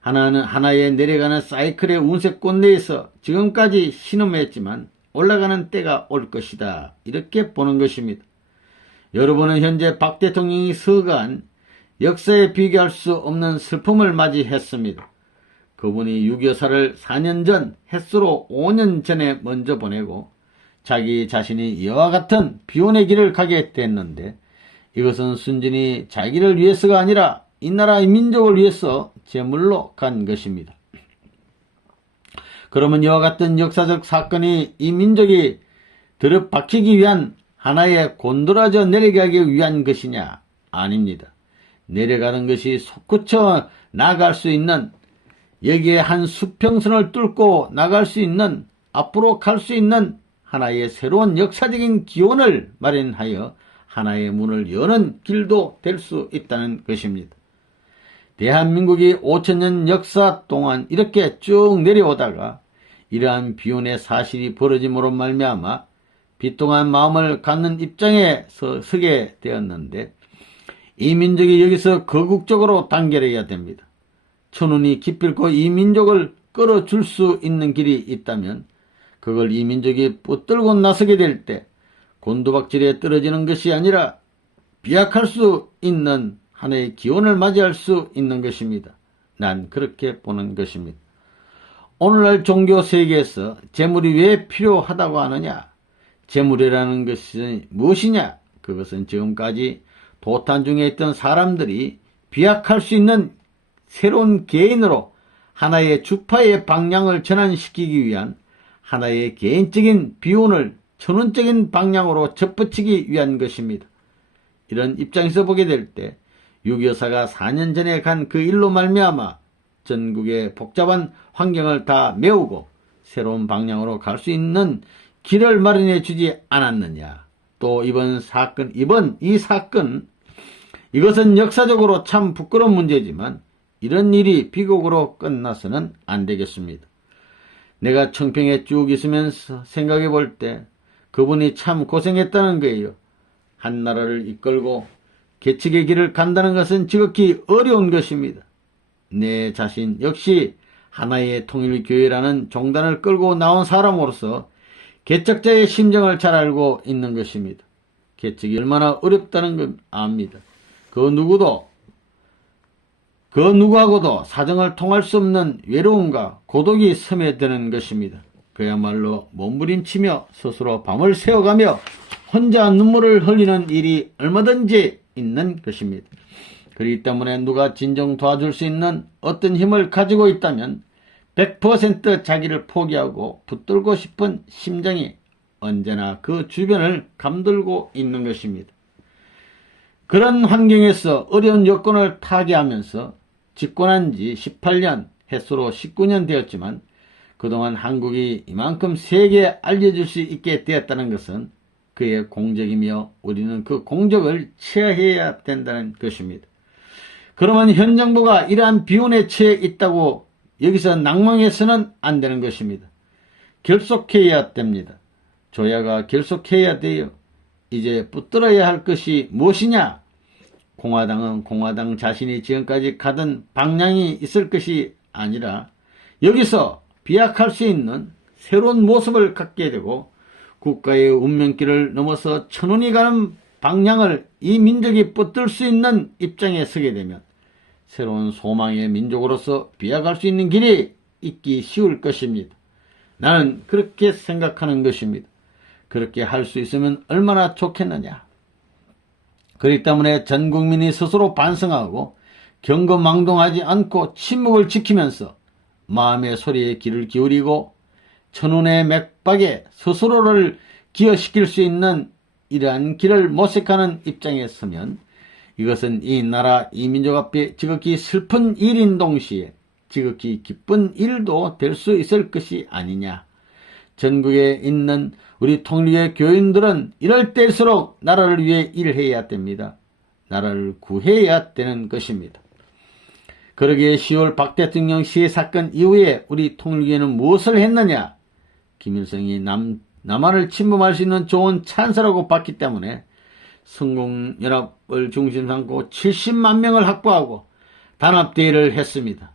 하나의 내려가는 사이클의 운세꽃 내에서 지금까지 신음했지만 올라가는 때가 올 것이다. 이렇게 보는 것입니다. 여러분은 현재 박 대통령이 서거한 역사에 비교할 수 없는 슬픔을 맞이했습니다. 그분이 6.24를 4년 전 햇수로 5년 전에 먼저 보내고 자기 자신이 이와 같은 비운의 길을 가게 됐는데 이것은 순전히 자기를 위해서가 아니라 이 나라의 민족을 위해서 제물로 간 것입니다. 그러면 이와 같은 역사적 사건이 이 민족이 들어박히기 위한 하나의 곤드라져 내려가기 위한 것이냐? 아닙니다. 내려가는 것이 솟구쳐 나갈 수 있는 여기에 한 수평선을 뚫고 나갈 수 있는 앞으로 갈 수 있는 하나의 새로운 역사적인 기원을 마련하여 하나의 문을 여는 길도 될 수 있다는 것입니다. 대한민국이 5천년 역사 동안 이렇게 쭉 내려오다가 이러한 비운의 사실이 벌어짐으로 말미암아 비통한 마음을 갖는 입장에 서게 되었는데 이 민족이 여기서 거국적으로 단결해야 됩니다. 천운이 기필코 이 민족을 끌어줄 수 있는 길이 있다면 그걸 이 민족이 붙들고 나서게 될 때 곤두박질에 떨어지는 것이 아니라 비약할 수 있는 하나의 기원을 맞이할 수 있는 것입니다. 난 그렇게 보는 것입니다. 오늘날 종교 세계에서 재물이 왜 필요하다고 하느냐? 재물이라는 것이 무엇이냐? 그것은 지금까지 도탄 중에 있던 사람들이 비약할 수 있는 새로운 개인으로 하나의 주파의 방향을 전환시키기 위한 하나의 개인적인 비운을 천운적인 방향으로 접붙이기 위한 것입니다. 이런 입장에서 보게 될 때 6.24가 4년 전에 간 그 일로 말미암아 전국의 복잡한 환경을 다 메우고 새로운 방향으로 갈 수 있는 길을 마련해 주지 않았느냐. 또 이번 이 사건, 이것은 역사적으로 참 부끄러운 문제지만 이런 일이 비극으로 끝나서는 안 되겠습니다. 내가 청평에 쭉 있으면서 생각해 볼 때 그분이 참 고생했다는 거예요. 한 나라를 이끌고 개척의 길을 간다는 것은 지극히 어려운 것입니다. 내 자신 역시 하나의 통일교회라는 종단을 끌고 나온 사람으로서 개척자의 심정을 잘 알고 있는 것입니다. 개척이 얼마나 어렵다는 걸 압니다. 그 누구하고도 사정을 통할 수 없는 외로움과 고독이 스며드는 것입니다. 그야말로 몸부림치며 스스로 밤을 새워가며 혼자 눈물을 흘리는 일이 얼마든지 있는 것입니다. 그렇기 때문에 누가 진정 도와줄 수 있는 어떤 힘을 가지고 있다면 100% 자기를 포기하고 붙들고 싶은 심정이 언제나 그 주변을 감돌고 있는 것입니다. 그런 환경에서 어려운 여건을 타개하면서 집권한 지 18년, 햇수로 19년 되었지만 그동안 한국이 이만큼 세계에 알려질 수 있게 되었다는 것은 그의 공적이며 우리는 그 공적을 취해야 된다는 것입니다. 그러면 현 정부가 이러한 비운에 처해 있다고 여기서 낭망해서는 안 되는 것입니다. 결속해야 됩니다. 조야가 결속해야 돼요. 이제 붙들어야 할 것이 무엇이냐? 공화당은 공화당 자신이 지금까지 가던 방향이 있을 것이 아니라 여기서 비약할 수 있는 새로운 모습을 갖게 되고 국가의 운명길을 넘어서 천운이 가는 방향을 이 민족이 붙들 수 있는 입장에 서게 되면 새로운 소망의 민족으로서 비약할 수 있는 길이 있기 쉬울 것입니다. 나는 그렇게 생각하는 것입니다. 그렇게 할 수 있으면 얼마나 좋겠느냐. 그렇기 때문에 전 국민이 스스로 반성하고 경거망동하지 않고 침묵을 지키면서 마음의 소리에 귀를 기울이고 천운의 맥박에 스스로를 기여시킬 수 있는 이러한 길을 모색하는 입장에 서면 이것은 이 나라 이 민족 앞에 지극히 슬픈 일인 동시에 지극히 기쁜 일도 될 수 있을 것이 아니냐. 전국에 있는 우리 통일교회 교인들은 이럴 때일수록 나라를 위해 일해야 됩니다. 나라를 구해야 되는 것입니다. 그러기에 10월 박 대통령 시해 사건 이후에 우리 통일교회는 무엇을 했느냐? 김일성이 남한을 침범할 수 있는 좋은 찬스라고 봤기 때문에 성공연합을 중심 삼고 70만 명을 확보하고 단합대회를 했습니다.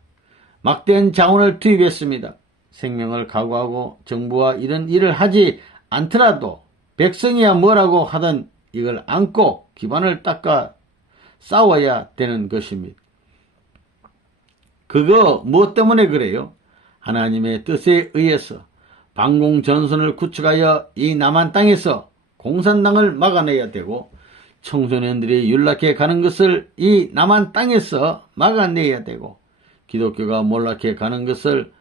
막대한 자원을 투입했습니다. 생명을 각오하고 정부와 이런 일을 하지 않더라도 백성이야 뭐라고 하든 이걸 안고 기반을 닦아 싸워야 되는 것입니다. 그거 무엇 때문에 그래요? 하나님의 뜻에 의해서 반공전선을 구축하여 이 남한 땅에서 공산당을 막아내야 되고 청소년들이 윤락해 가는 것을 이 남한 땅에서 막아내야 되고 기독교가 몰락해 가는 것을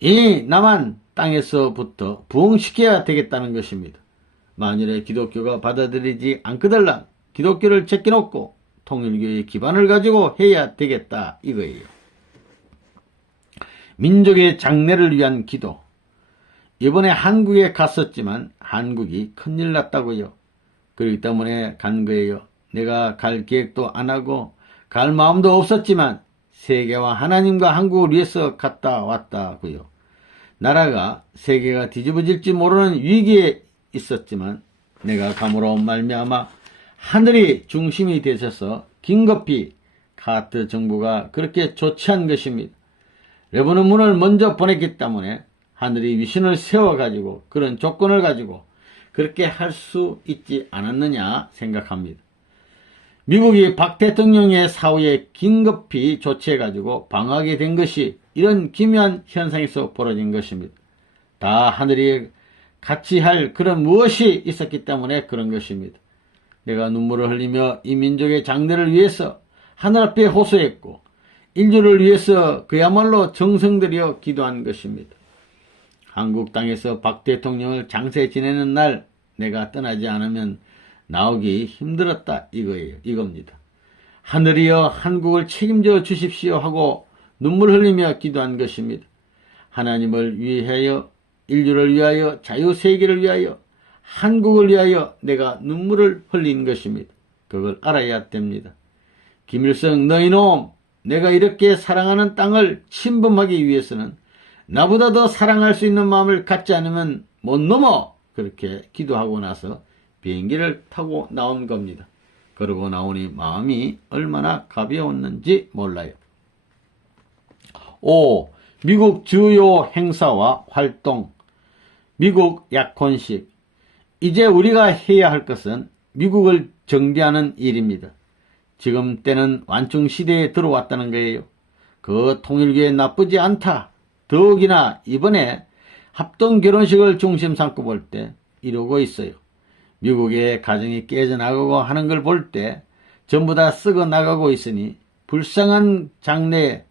이 남한 땅에서부터 부흥시켜야 되겠다는 것입니다. 만일에 기독교가 받아들이지 않거들란 기독교를 제껴놓고 통일교의 기반을 가지고 해야 되겠다 이거예요. 민족의 장래를 위한 기도. 이번에 한국에 갔었지만 한국이 큰일 났다고요. 그렇기 때문에 간 거예요. 내가 갈 계획도 안 하고 갈 마음도 없었지만 세계와 하나님과 한국을 위해서 갔다 왔다고요. 나라가 세계가 뒤집어질지 모르는 위기에 있었지만 내가 감으로 말미암아 하늘이 중심이 되셔서 긴급히 카트 정부가 그렇게 조치한 것입니다. 레바논 문을 먼저 보냈기 때문에 하늘이 위신을 세워가지고 그런 조건을 가지고 그렇게 할 수 있지 않았느냐 생각합니다. 미국이 박 대통령의 사후에 긴급히 조치해가지고 방어하게 된 것이 이런 기묘한 현상에서 벌어진 것입니다. 다 하늘이 같이 할 그런 무엇이 있었기 때문에 그런 것입니다. 내가 눈물을 흘리며 이 민족의 장래를 위해서 하늘 앞에 호소했고 인류를 위해서 그야말로 정성 들여 기도한 것입니다. 한국 땅에서 박 대통령을 장세 지내는 날 내가 떠나지 않으면 나오기 힘들었다 이겁니다. 하늘이여 한국을 책임져 주십시오 하고 눈물 흘리며 기도한 것입니다. 하나님을 위하여, 인류를 위하여, 자유세계를 위하여, 한국을 위하여 내가 눈물을 흘린 것입니다. 그걸 알아야 됩니다. 김일성 너희놈, 내가 이렇게 사랑하는 땅을 침범하기 위해서는 나보다 더 사랑할 수 있는 마음을 갖지 않으면 못 넘어. 그렇게 기도하고 나서 비행기를 타고 나온 겁니다. 그러고 나오니 마음이 얼마나 가벼웠는지 몰라요. 5. 미국 주요 행사와 활동. 미국 약혼식. 이제 우리가 해야 할 것은 미국을 정비하는 일입니다. 지금 때는 완충시대에 들어왔다는 거예요. 그 통일교회 나쁘지 않다. 더욱이나 이번에 합동결혼식을 중심 삼고 볼 때 이러고 있어요. 미국의 가정이 깨져나가고 하는 걸 볼 때 전부 다 썩어 나가고 있으니 불쌍한 장래에,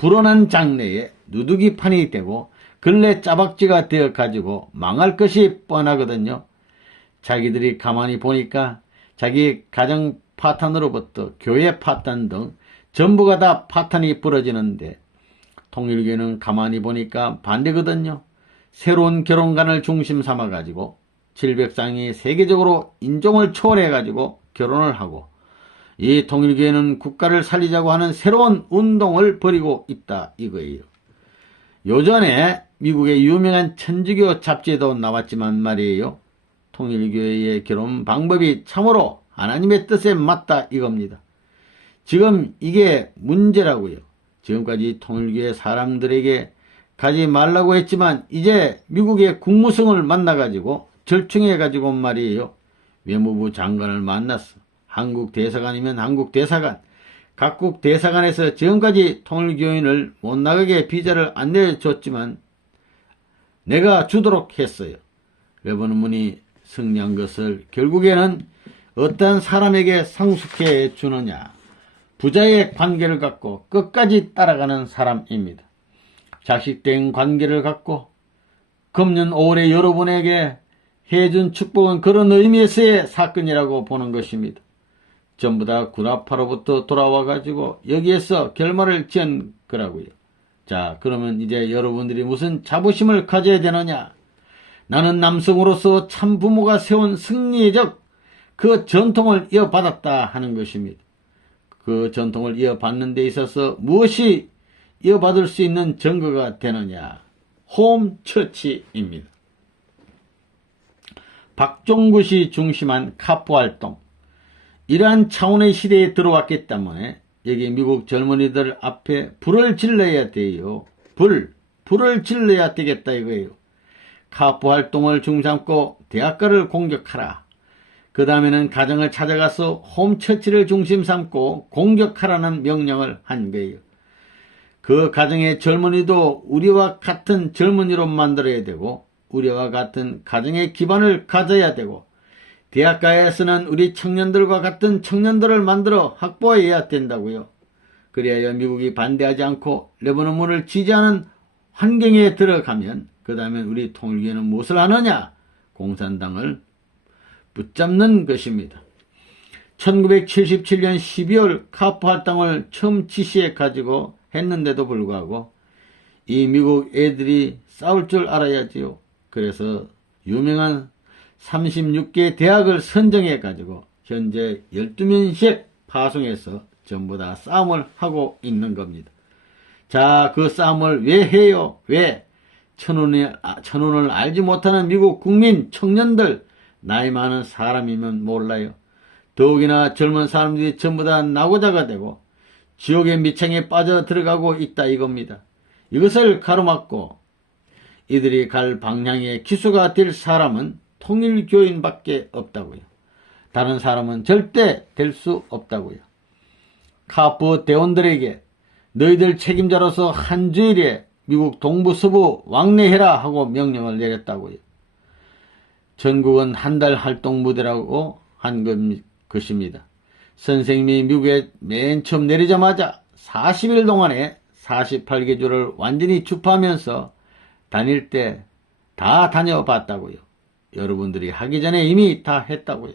불온한 장래에 누더기판이 되고 근래 짜박지가 되어 가지고 망할 것이 뻔하거든요. 자기들이 가만히 보니까 자기 가정 파탄으로부터 교회 파탄 등 전부가 다 파탄이 부러지는데 통일교회는 가만히 보니까 반대거든요. 새로운 결혼관을 중심 삼아가지고 700쌍이 세계적으로 인종을 초월해가지고 결혼을 하고 이 통일교회는 국가를 살리자고 하는 새로운 운동을 벌이고 있다 이거예요. 요전에 미국의 유명한 천주교 잡지에도 나왔지만 말이에요. 통일교회의 결혼 방법이 참으로 하나님의 뜻에 맞다 이겁니다. 지금 이게 문제라고요. 지금까지 통일교회 사람들에게 가지 말라고 했지만 이제 미국의 국무성을 만나가지고 절충해가지고 말이에요. 외무부 장관을 만났어. 한국 대사관이면 한국 대사관. 각국 대사관에서 지금까지 통일교인을 못 나가게 비자를 안 내줬지만 내가 주도록 했어요. 레버논문이 승리한 것을 결국에는 어떤 사람에게 상속해 주느냐. 부자의 관계를 갖고 끝까지 따라가는 사람입니다. 자식된 관계를 갖고 금년 5월에 여러분에게 해준 축복은 그런 의미에서의 사건이라고 보는 것입니다. 전부 다 구라파로부터 돌아와가지고 여기에서 결말을 지은 거라고요. 자, 그러면 이제 여러분들이 무슨 자부심을 가져야 되느냐? 나는 남성으로서 참 부모가 세운 승리적 그 전통을 이어받았다 하는 것입니다. 그 전통을 이어받는 데 있어서 무엇이 이어받을 수 있는 증거가 되느냐? 홈처치입니다. 박종굿이 중심한 카푸활동. 이러한 차원의 시대에 들어왔기 때문에 여기 미국 젊은이들 앞에 불을 질러야 돼요. 불을 질러야 되겠다 이거예요. 카푸활동을 중삼고 대학가를 공격하라. 그 다음에는 가정을 찾아가서 홈처치를 중심 삼고 공격하라는 명령을 한 거예요. 그 가정의 젊은이도 우리와 같은 젊은이로 만들어야 되고 우리와 같은 가정의 기반을 가져야 되고 대학가에서는 우리 청년들과 같은 청년들을 만들어 확보해야 된다고요. 그래야 미국이 반대하지 않고 레버논문을 지지하는 환경에 들어가면 그 다음에 우리 통일교회는 무엇을 하느냐? 공산당을 붙잡는 것입니다. 1977년 12월 카프 활동을 처음 지시해 가지고 했는데도 불구하고 이 미국 애들이 싸울 줄 알아야지요. 그래서 유명한 36개 대학을 선정해 가지고 현재 12명씩 파송해서 전부 다 싸움을 하고 있는 겁니다. 자, 그 싸움을 왜 해요? 왜? 천운을 알지 못하는 미국 국민 청년들, 나이 많은 사람이면 몰라요. 더욱이나 젊은 사람들이 전부 다 낙오자가 되고 지옥의 밑창에 빠져 들어가고 있다 이겁니다. 이것을 가로막고 이들이 갈 방향의 기수가 될 사람은 통일교인밖에 없다고요. 다른 사람은 절대 될 수 없다고요. 카프 대원들에게 너희들 책임자로서 한 주일에 미국 동부 서부 왕래해라 하고 명령을 내렸다고요. 전국은 한 달 활동 무대라고 한 것입니다. 선생님이 미국에 맨 처음 내리자마자 40일 동안에 48개 주를 완전히 주파하면서 다닐 때 다 다녀봤다고요. 여러분들이 하기 전에 이미 다 했다고요.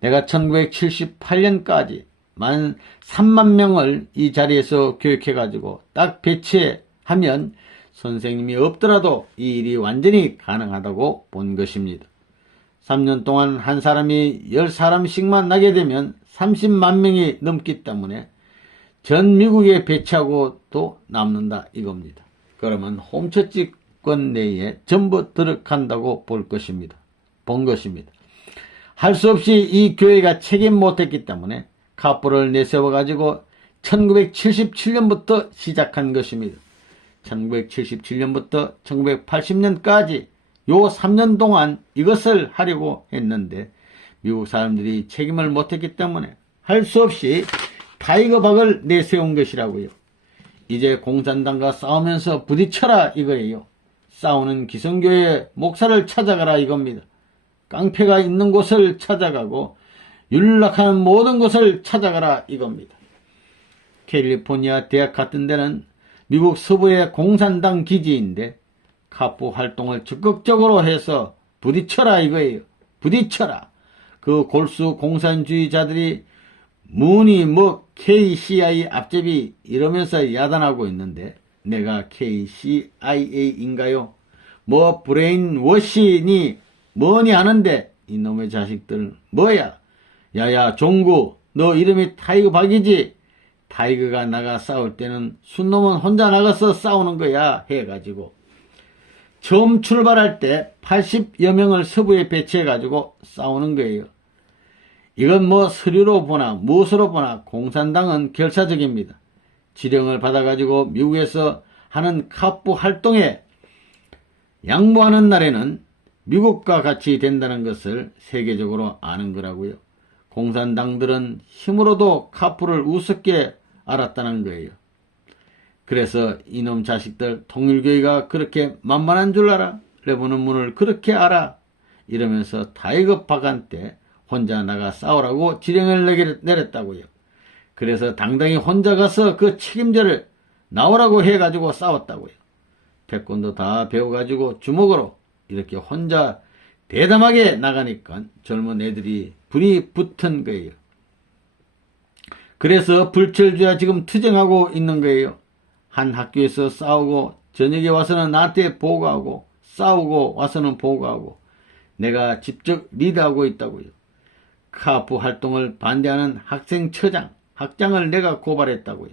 내가 1978년까지 만 3만 명을 이 자리에서 교육해가지고 딱 배치하면 선생님이 없더라도 이 일이 완전히 가능하다고 본 것입니다. 3년 동안 한 사람이 10사람씩만 나게 되면 30만 명이 넘기 때문에 전 미국에 배치하고 또 남는다 이겁니다. 그러면 홈처치권 내에 전부 들어간다고 본 것입니다. 할 수 없이 이 교회가 책임 못했기 때문에 카프를 내세워가지고 1977년부터 시작한 것입니다. 1977년부터 1980년까지 요 3년 동안 이것을 하려고 했는데 미국 사람들이 책임을 못했기 때문에 할 수 없이 타이거박을 내세운 것이라고요. 이제 공산당과 싸우면서 부딪혀라 이거예요. 싸우는 기성교회 목사를 찾아가라 이겁니다. 깡패가 있는 곳을 찾아가고 윤락하는 모든 곳을 찾아가라 이겁니다. 캘리포니아 대학 같은 데는 미국 서부의 공산당 기지인데 카프 활동을 적극적으로 해서 부딪혀라 이거예요. 부딪혀라. 그 골수 공산주의자들이 문이 KCI 앞제비 이러면서 야단하고 있는데 내가 KCIA인가요? 브레인워시니 뭐니 하는데 이놈의 자식들 뭐야? 야야 종구 너 이름이 타이거 박이지? 타이거가 나가 싸울 때는 순놈은 혼자 나가서 싸우는 거야 해가지고 처음 출발할 때 80여 명을 서부에 배치해가지고 싸우는 거예요. 이건 서류로 보나 무엇으로 보나 공산당은 결사적입니다. 지령을 받아가지고 미국에서 하는 카프 활동에 양보하는 날에는 미국과 같이 된다는 것을 세계적으로 아는 거라고요. 공산당들은 힘으로도 카프를 우습게 알았다는 거예요. 그래서 이놈 자식들 통일교회가 그렇게 만만한 줄 알아? 레보는 문을 그렇게 알아? 이러면서 타이거 박한테 혼자 나가 싸우라고 지령을 내렸다고요. 그래서 당당히 혼자 가서 그 책임자를 나오라고 해가지고 싸웠다고요. 태권도 다 배워가지고 주먹으로 이렇게 혼자 대담하게 나가니까 젊은 애들이 불이 붙은 거예요. 그래서 불철주야 지금 투쟁하고 있는 거예요. 한 학교에서 싸우고 저녁에 와서는 나한테 보고하고 싸우고 와서는 보고하고 내가 직접 리드하고 있다고요. 카프 활동을 반대하는 학생처장, 학장을 내가 고발했다고요.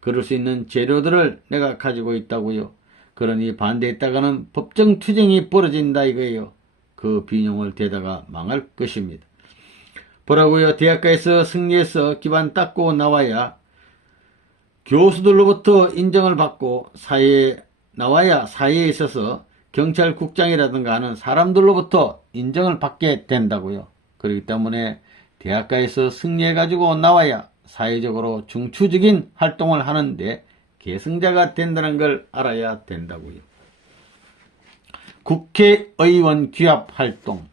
그럴 수 있는 재료들을 내가 가지고 있다고요. 그러니 반대했다가는 법정 투쟁이 벌어진다 이거예요. 그 비용을 대다가 망할 것입니다. 보라고요. 대학가에서 승리해서 기반 닦고 나와야 교수들로부터 인정을 받고 사회에 나와야 사회에 있어서 경찰국장이라든가 하는 사람들로부터 인정을 받게 된다고요. 그렇기 때문에 대학가에서 승리해가지고 나와야 사회적으로 중추적인 활동을 하는데 계승자가 된다는 걸 알아야 된다고요. 국회의원 귀합 활동,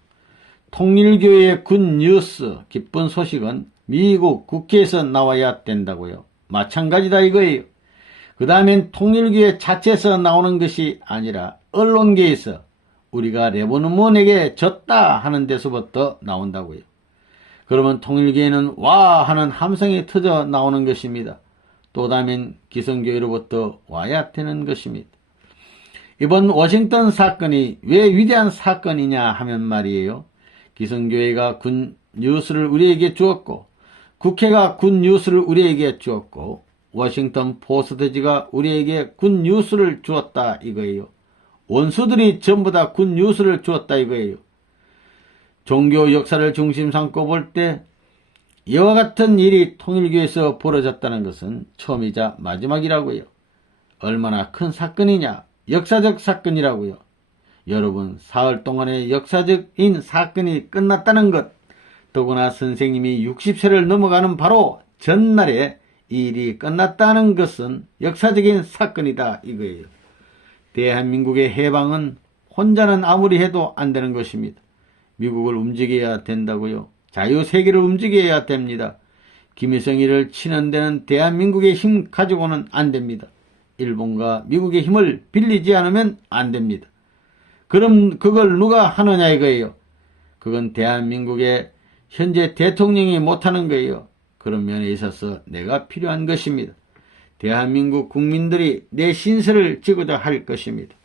통일교의 굿뉴스, 기쁜 소식은 미국 국회에서 나와야 된다고요. 마찬가지다 이거예요. 그 다음엔 통일교회 자체에서 나오는 것이 아니라 언론계에서 우리가 레버논에게 졌다 하는 데서부터 나온다고요. 그러면 통일교회는 와 하는 함성이 터져 나오는 것입니다. 또 다음엔 기성교회로부터 와야 되는 것입니다. 이번 워싱턴 사건이 왜 위대한 사건이냐 하면 말이에요. 기성교회가 굿뉴스를 우리에게 주었고 국회가 굿뉴스를 우리에게 주었고 워싱턴 포스트지가 우리에게 굿뉴스를 주었다 이거예요. 원수들이 전부 다 굿뉴스를 주었다 이거예요. 종교 역사를 중심 삼고 볼 때 이와 같은 일이 통일교에서 벌어졌다는 것은 처음이자 마지막이라고요. 얼마나 큰 사건이냐, 역사적 사건이라고요. 여러분, 사흘 동안의 역사적인 사건이 끝났다는 것, 더구나 선생님이 60세를 넘어가는 바로 전날에 이 일이 끝났다는 것은 역사적인 사건이다 이거예요. 대한민국의 해방은 혼자는 아무리 해도 안 되는 것입니다. 미국을 움직여야 된다고요. 자유세계를 움직여야 됩니다. 김일성이를 치는 데는 대한민국의 힘 가지고는 안 됩니다. 일본과 미국의 힘을 빌리지 않으면 안 됩니다. 그럼 그걸 누가 하느냐 이거예요. 그건 대한민국의 현재 대통령이 못하는 거예요. 그런 면에 있어서 내가 필요한 것입니다. 대한민국 국민들이 내 신세를 지고자 할 것입니다.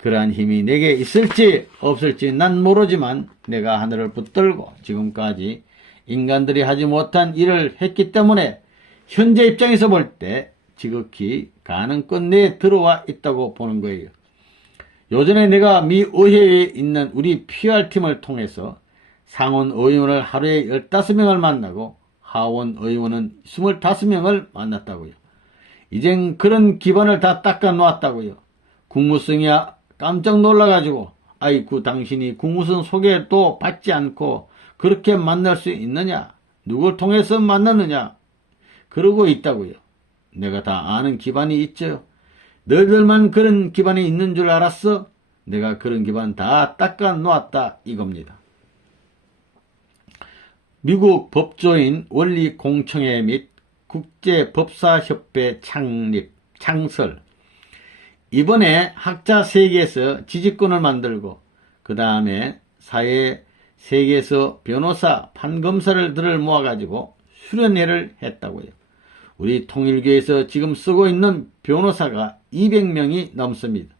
그러한 힘이 내게 있을지 없을지 난 모르지만 내가 하늘을 붙들고 지금까지 인간들이 하지 못한 일을 했기 때문에 현재 입장에서 볼 때 지극히 가능권 내에 들어와 있다고 보는 거예요. 요전에 내가 미 의회에 있는 우리 PR팀을 통해서 상원 의원을 하루에 15명을 만나고 하원 의원은 25명을 만났다고요. 이젠 그런 기반을 다 닦아 놓았다고요. 국무성이야 깜짝 놀라가지고 아이고 당신이 국무성 소개도 받지 않고 그렇게 만날 수 있느냐? 누굴 통해서 만났느냐? 그러고 있다고요. 내가 다 아는 기반이 있죠. 너희들만 그런 기반이 있는 줄 알았어? 내가 그런 기반 다 닦아 놓았다 이겁니다. 미국 법조인 원리공청회 및 국제법사협회 창설. 이번에 학자 세계에서 지지권을 만들고 그 다음에 사회 세계에서 변호사, 판검사들을 모아가지고 수련회를 했다고요. 우리 통일교에서 지금 쓰고 있는 변호사가 200명이 넘습니다.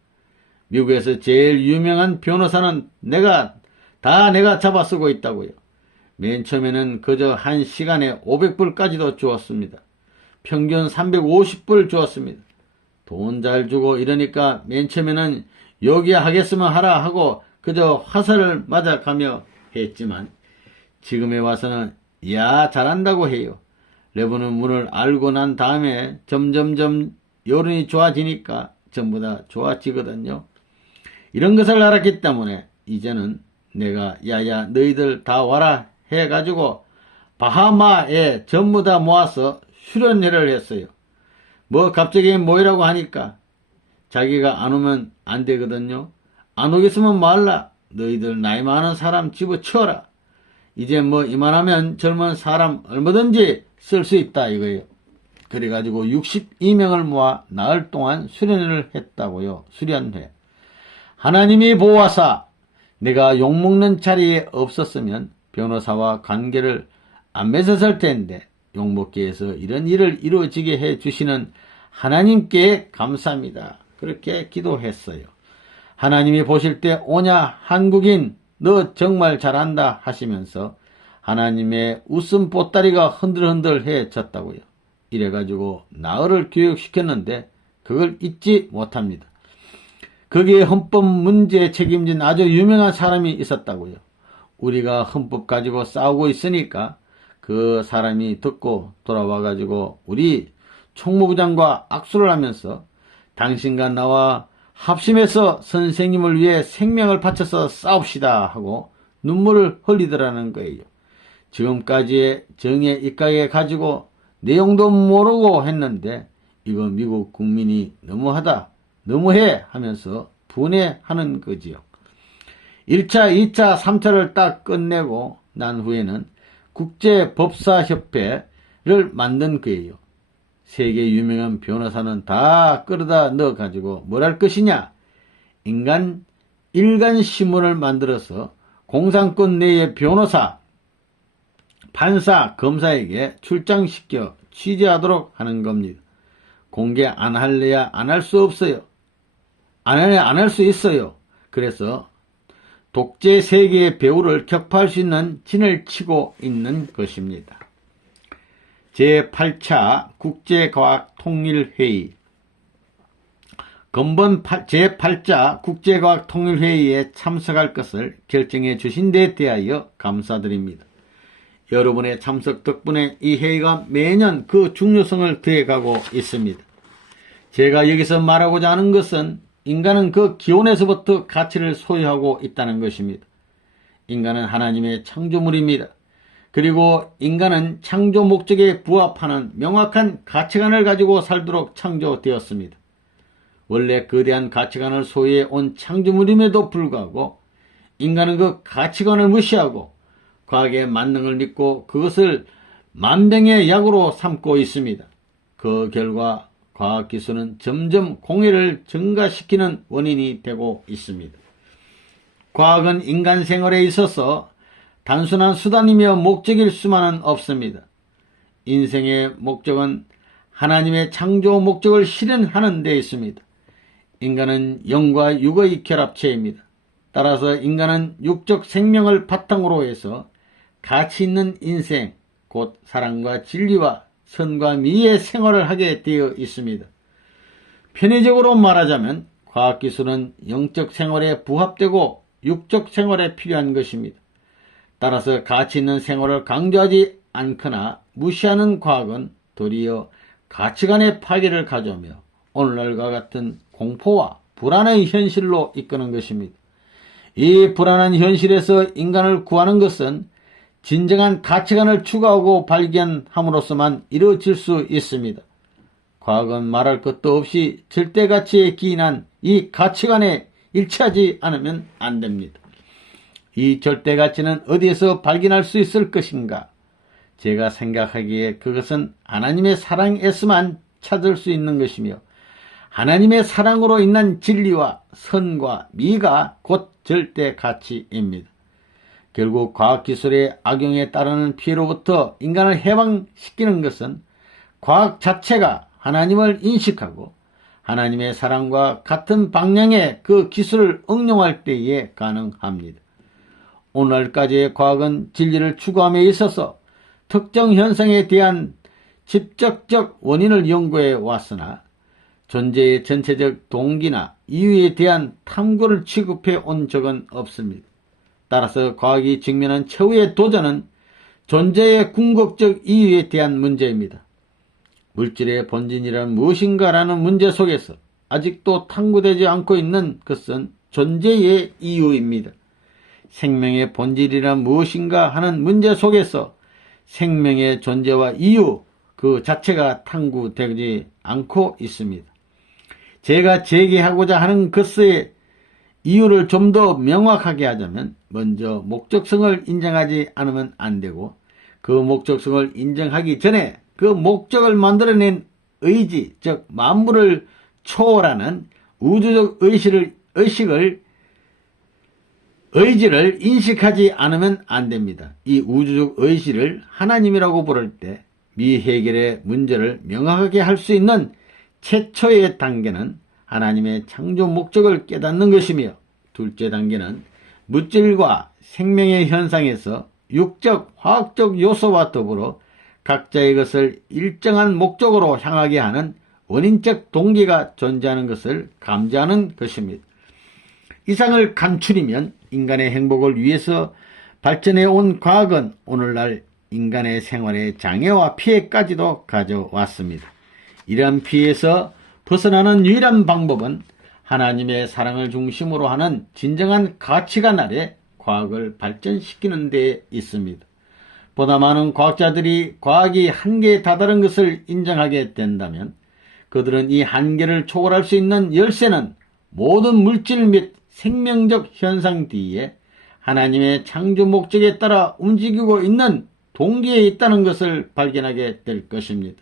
미국에서 제일 유명한 변호사는 내가 잡아 쓰고 있다고요. 맨 처음에는 그저 한 시간에 500불까지도 주었습니다. 평균 350불 주었습니다. 돈 잘 주고 이러니까 맨 처음에는 여기 하겠으면 하라 하고 그저 화살을 맞아가며 했지만 지금에 와서는 야 잘한다고 해요. 레버는 문을 알고 난 다음에 점점점 여론이 좋아지니까 전부 다 좋아지거든요. 이런 것을 알았기 때문에 이제는 내가 야야 너희들 다 와라 해가지고 바하마에 전부 다 모아서 수련회를 했어요. 뭐 갑자기 모이라고 하니까 자기가 안 오면 안 되거든요. 안 오겠으면 말라. 너희들 나이 많은 사람 집어치워라. 이제 뭐 이만하면 젊은 사람 얼마든지 쓸 수 있다 이거예요. 그래가지고 62명을 모아 나흘 동안 수련회를 했다고요. 수련회. 하나님이 보호하사 내가 욕먹는 자리에 없었으면 변호사와 관계를 안 맺었을 텐데 욕먹기 위해서 이런 일을 이루어지게 해주시는 하나님께 감사합니다. 그렇게 기도했어요. 하나님이 보실 때 오냐 한국인 너 정말 잘한다 하시면서 하나님의 웃음 보따리가 흔들흔들해졌다고요. 이래가지고 나흘을 교육시켰는데 그걸 잊지 못합니다. 거기에 헌법 문제에 책임진 아주 유명한 사람이 있었다고요. 우리가 헌법 가지고 싸우고 있으니까 그 사람이 듣고 돌아와가지고 우리 총무부장과 악수를 하면서 당신과 나와 합심해서 선생님을 위해 생명을 바쳐서 싸웁시다 하고 눈물을 흘리더라는 거예요. 지금까지의 정에 입각해 가지고 내용도 모르고 했는데 이거 미국 국민이 너무하다, 너무해 하면서 분해하는 거지요. 1차, 2차, 3차를 딱 끝내고 난 후에는 국제법사협회를 만든 거예요. 세계 유명한 변호사는 다 끌어다 넣어가지고 뭘 할 것이냐? 일간 신문을 만들어서 공산권 내의 변호사, 판사, 검사에게 출장시켜 취재하도록 하는 겁니다. 공개 안 할래야 안 할 수 없어요. 안 할래야 안 할 수 있어요. 그래서 독재 세계의 배후를 격파할 수 있는 진을 치고 있는 것입니다. 제8차 국제과학통일회의 근본 제8차 국제과학통일회의에 참석할 것을 결정해 주신 데 대하여 감사드립니다. 여러분의 참석 덕분에 이 회의가 매년 그 중요성을 더해가고 있습니다. 제가 여기서 말하고자 하는 것은 인간은 그 기원에서부터 가치를 소유하고 있다는 것입니다. 인간은 하나님의 창조물입니다. 그리고 인간은 창조 목적에 부합하는 명확한 가치관을 가지고 살도록 창조되었습니다. 원래 거대한 가치관을 소유해 온 창조물임에도 불구하고 인간은 그 가치관을 무시하고 과학의 만능을 믿고 그것을 만병의 약으로 삼고 있습니다. 그 결과 과학기술은 점점 공해를 증가시키는 원인이 되고 있습니다. 과학은 인간 생활에 있어서 단순한 수단이며 목적일 수만은 없습니다. 인생의 목적은 하나님의 창조 목적을 실현하는 데 있습니다. 인간은 영과 육의 결합체입니다. 따라서 인간은 육적 생명을 바탕으로 해서 가치 있는 인생, 곧 사랑과 진리와 선과 미의 생활을 하게 되어 있습니다. 편의적으로 말하자면 과학기술은 영적 생활에 부합되고 육적 생활에 필요한 것입니다. 따라서 가치 있는 생활을 강조하지 않거나 무시하는 과학은 도리어 가치관의 파괴를 가져오며 오늘날과 같은 공포와 불안의 현실로 이끄는 것입니다. 이 불안한 현실에서 인간을 구하는 것은 진정한 가치관을 추구하고 발견함으로써만 이루어질 수 있습니다. 과학은 말할 것도 없이 절대가치에 기인한 이 가치관에 일치하지 않으면 안 됩니다. 이 절대가치는 어디에서 발견할 수 있을 것인가? 제가 생각하기에 그것은 하나님의 사랑에서만 찾을 수 있는 것이며 하나님의 사랑으로 인한 진리와 선과 미가 곧 절대가치입니다. 결국 과학기술의 악용에 따르는 피해로부터 인간을 해방시키는 것은 과학 자체가 하나님을 인식하고 하나님의 사랑과 같은 방향의 그 기술을 응용할 때에 가능합니다. 오늘날까지의 과학은 진리를 추구함에 있어서 특정 현상에 대한 직접적 원인을 연구해 왔으나 존재의 전체적 동기나 이유에 대한 탐구를 취급해 온 적은 없습니다. 따라서 과학이 직면한 최후의 도전은 존재의 궁극적 이유에 대한 문제입니다. 물질의 본질이란 무엇인가라는 문제 속에서 아직도 탐구되지 않고 있는 것은 존재의 이유입니다. 생명의 본질이란 무엇인가 하는 문제 속에서 생명의 존재와 이유 그 자체가 탐구되지 않고 있습니다. 제가 제기하고자 하는 것의 이유를 좀 더 명확하게 하자면 먼저 목적성을 인정하지 않으면 안 되고 그 목적성을 인정하기 전에 그 목적을 만들어낸 의지, 즉 만물을 초월하는 우주적 의지를 인식하지 않으면 안 됩니다. 이 우주적 의지를 하나님이라고 부를 때 미해결의 문제를 명확하게 할 수 있는 최초의 단계는 하나님의 창조 목적을 깨닫는 것이며 둘째 단계는 물질과 생명의 현상에서 육적, 화학적 요소와 더불어 각자의 것을 일정한 목적으로 향하게 하는 원인적 동기가 존재하는 것을 감지하는 것입니다. 이상을 감추리면 인간의 행복을 위해서 발전해 온 과학은 오늘날 인간의 생활에 장애와 피해까지도 가져왔습니다. 이러한 피해에서 벗어나는 유일한 방법은 하나님의 사랑을 중심으로 하는 진정한 가치관 아래 과학을 발전시키는 데 있습니다. 보다 많은 과학자들이 과학이 한계에 다다른 것을 인정하게 된다면 그들은 이 한계를 초월할 수 있는 열쇠는 모든 물질 및 생명적 현상 뒤에 하나님의 창조 목적에 따라 움직이고 있는 동기에 있다는 것을 발견하게 될 것입니다.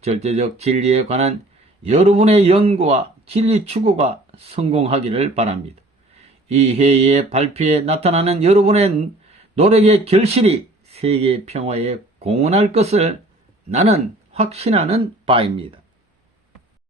절대적 진리에 관한 여러분의 연구와 진리 추구가 성공하기를 바랍니다. 이 회의의 발표에 나타나는 여러분의 노력의 결실이 세계 평화에 공헌할 것을 나는 확신하는 바입니다.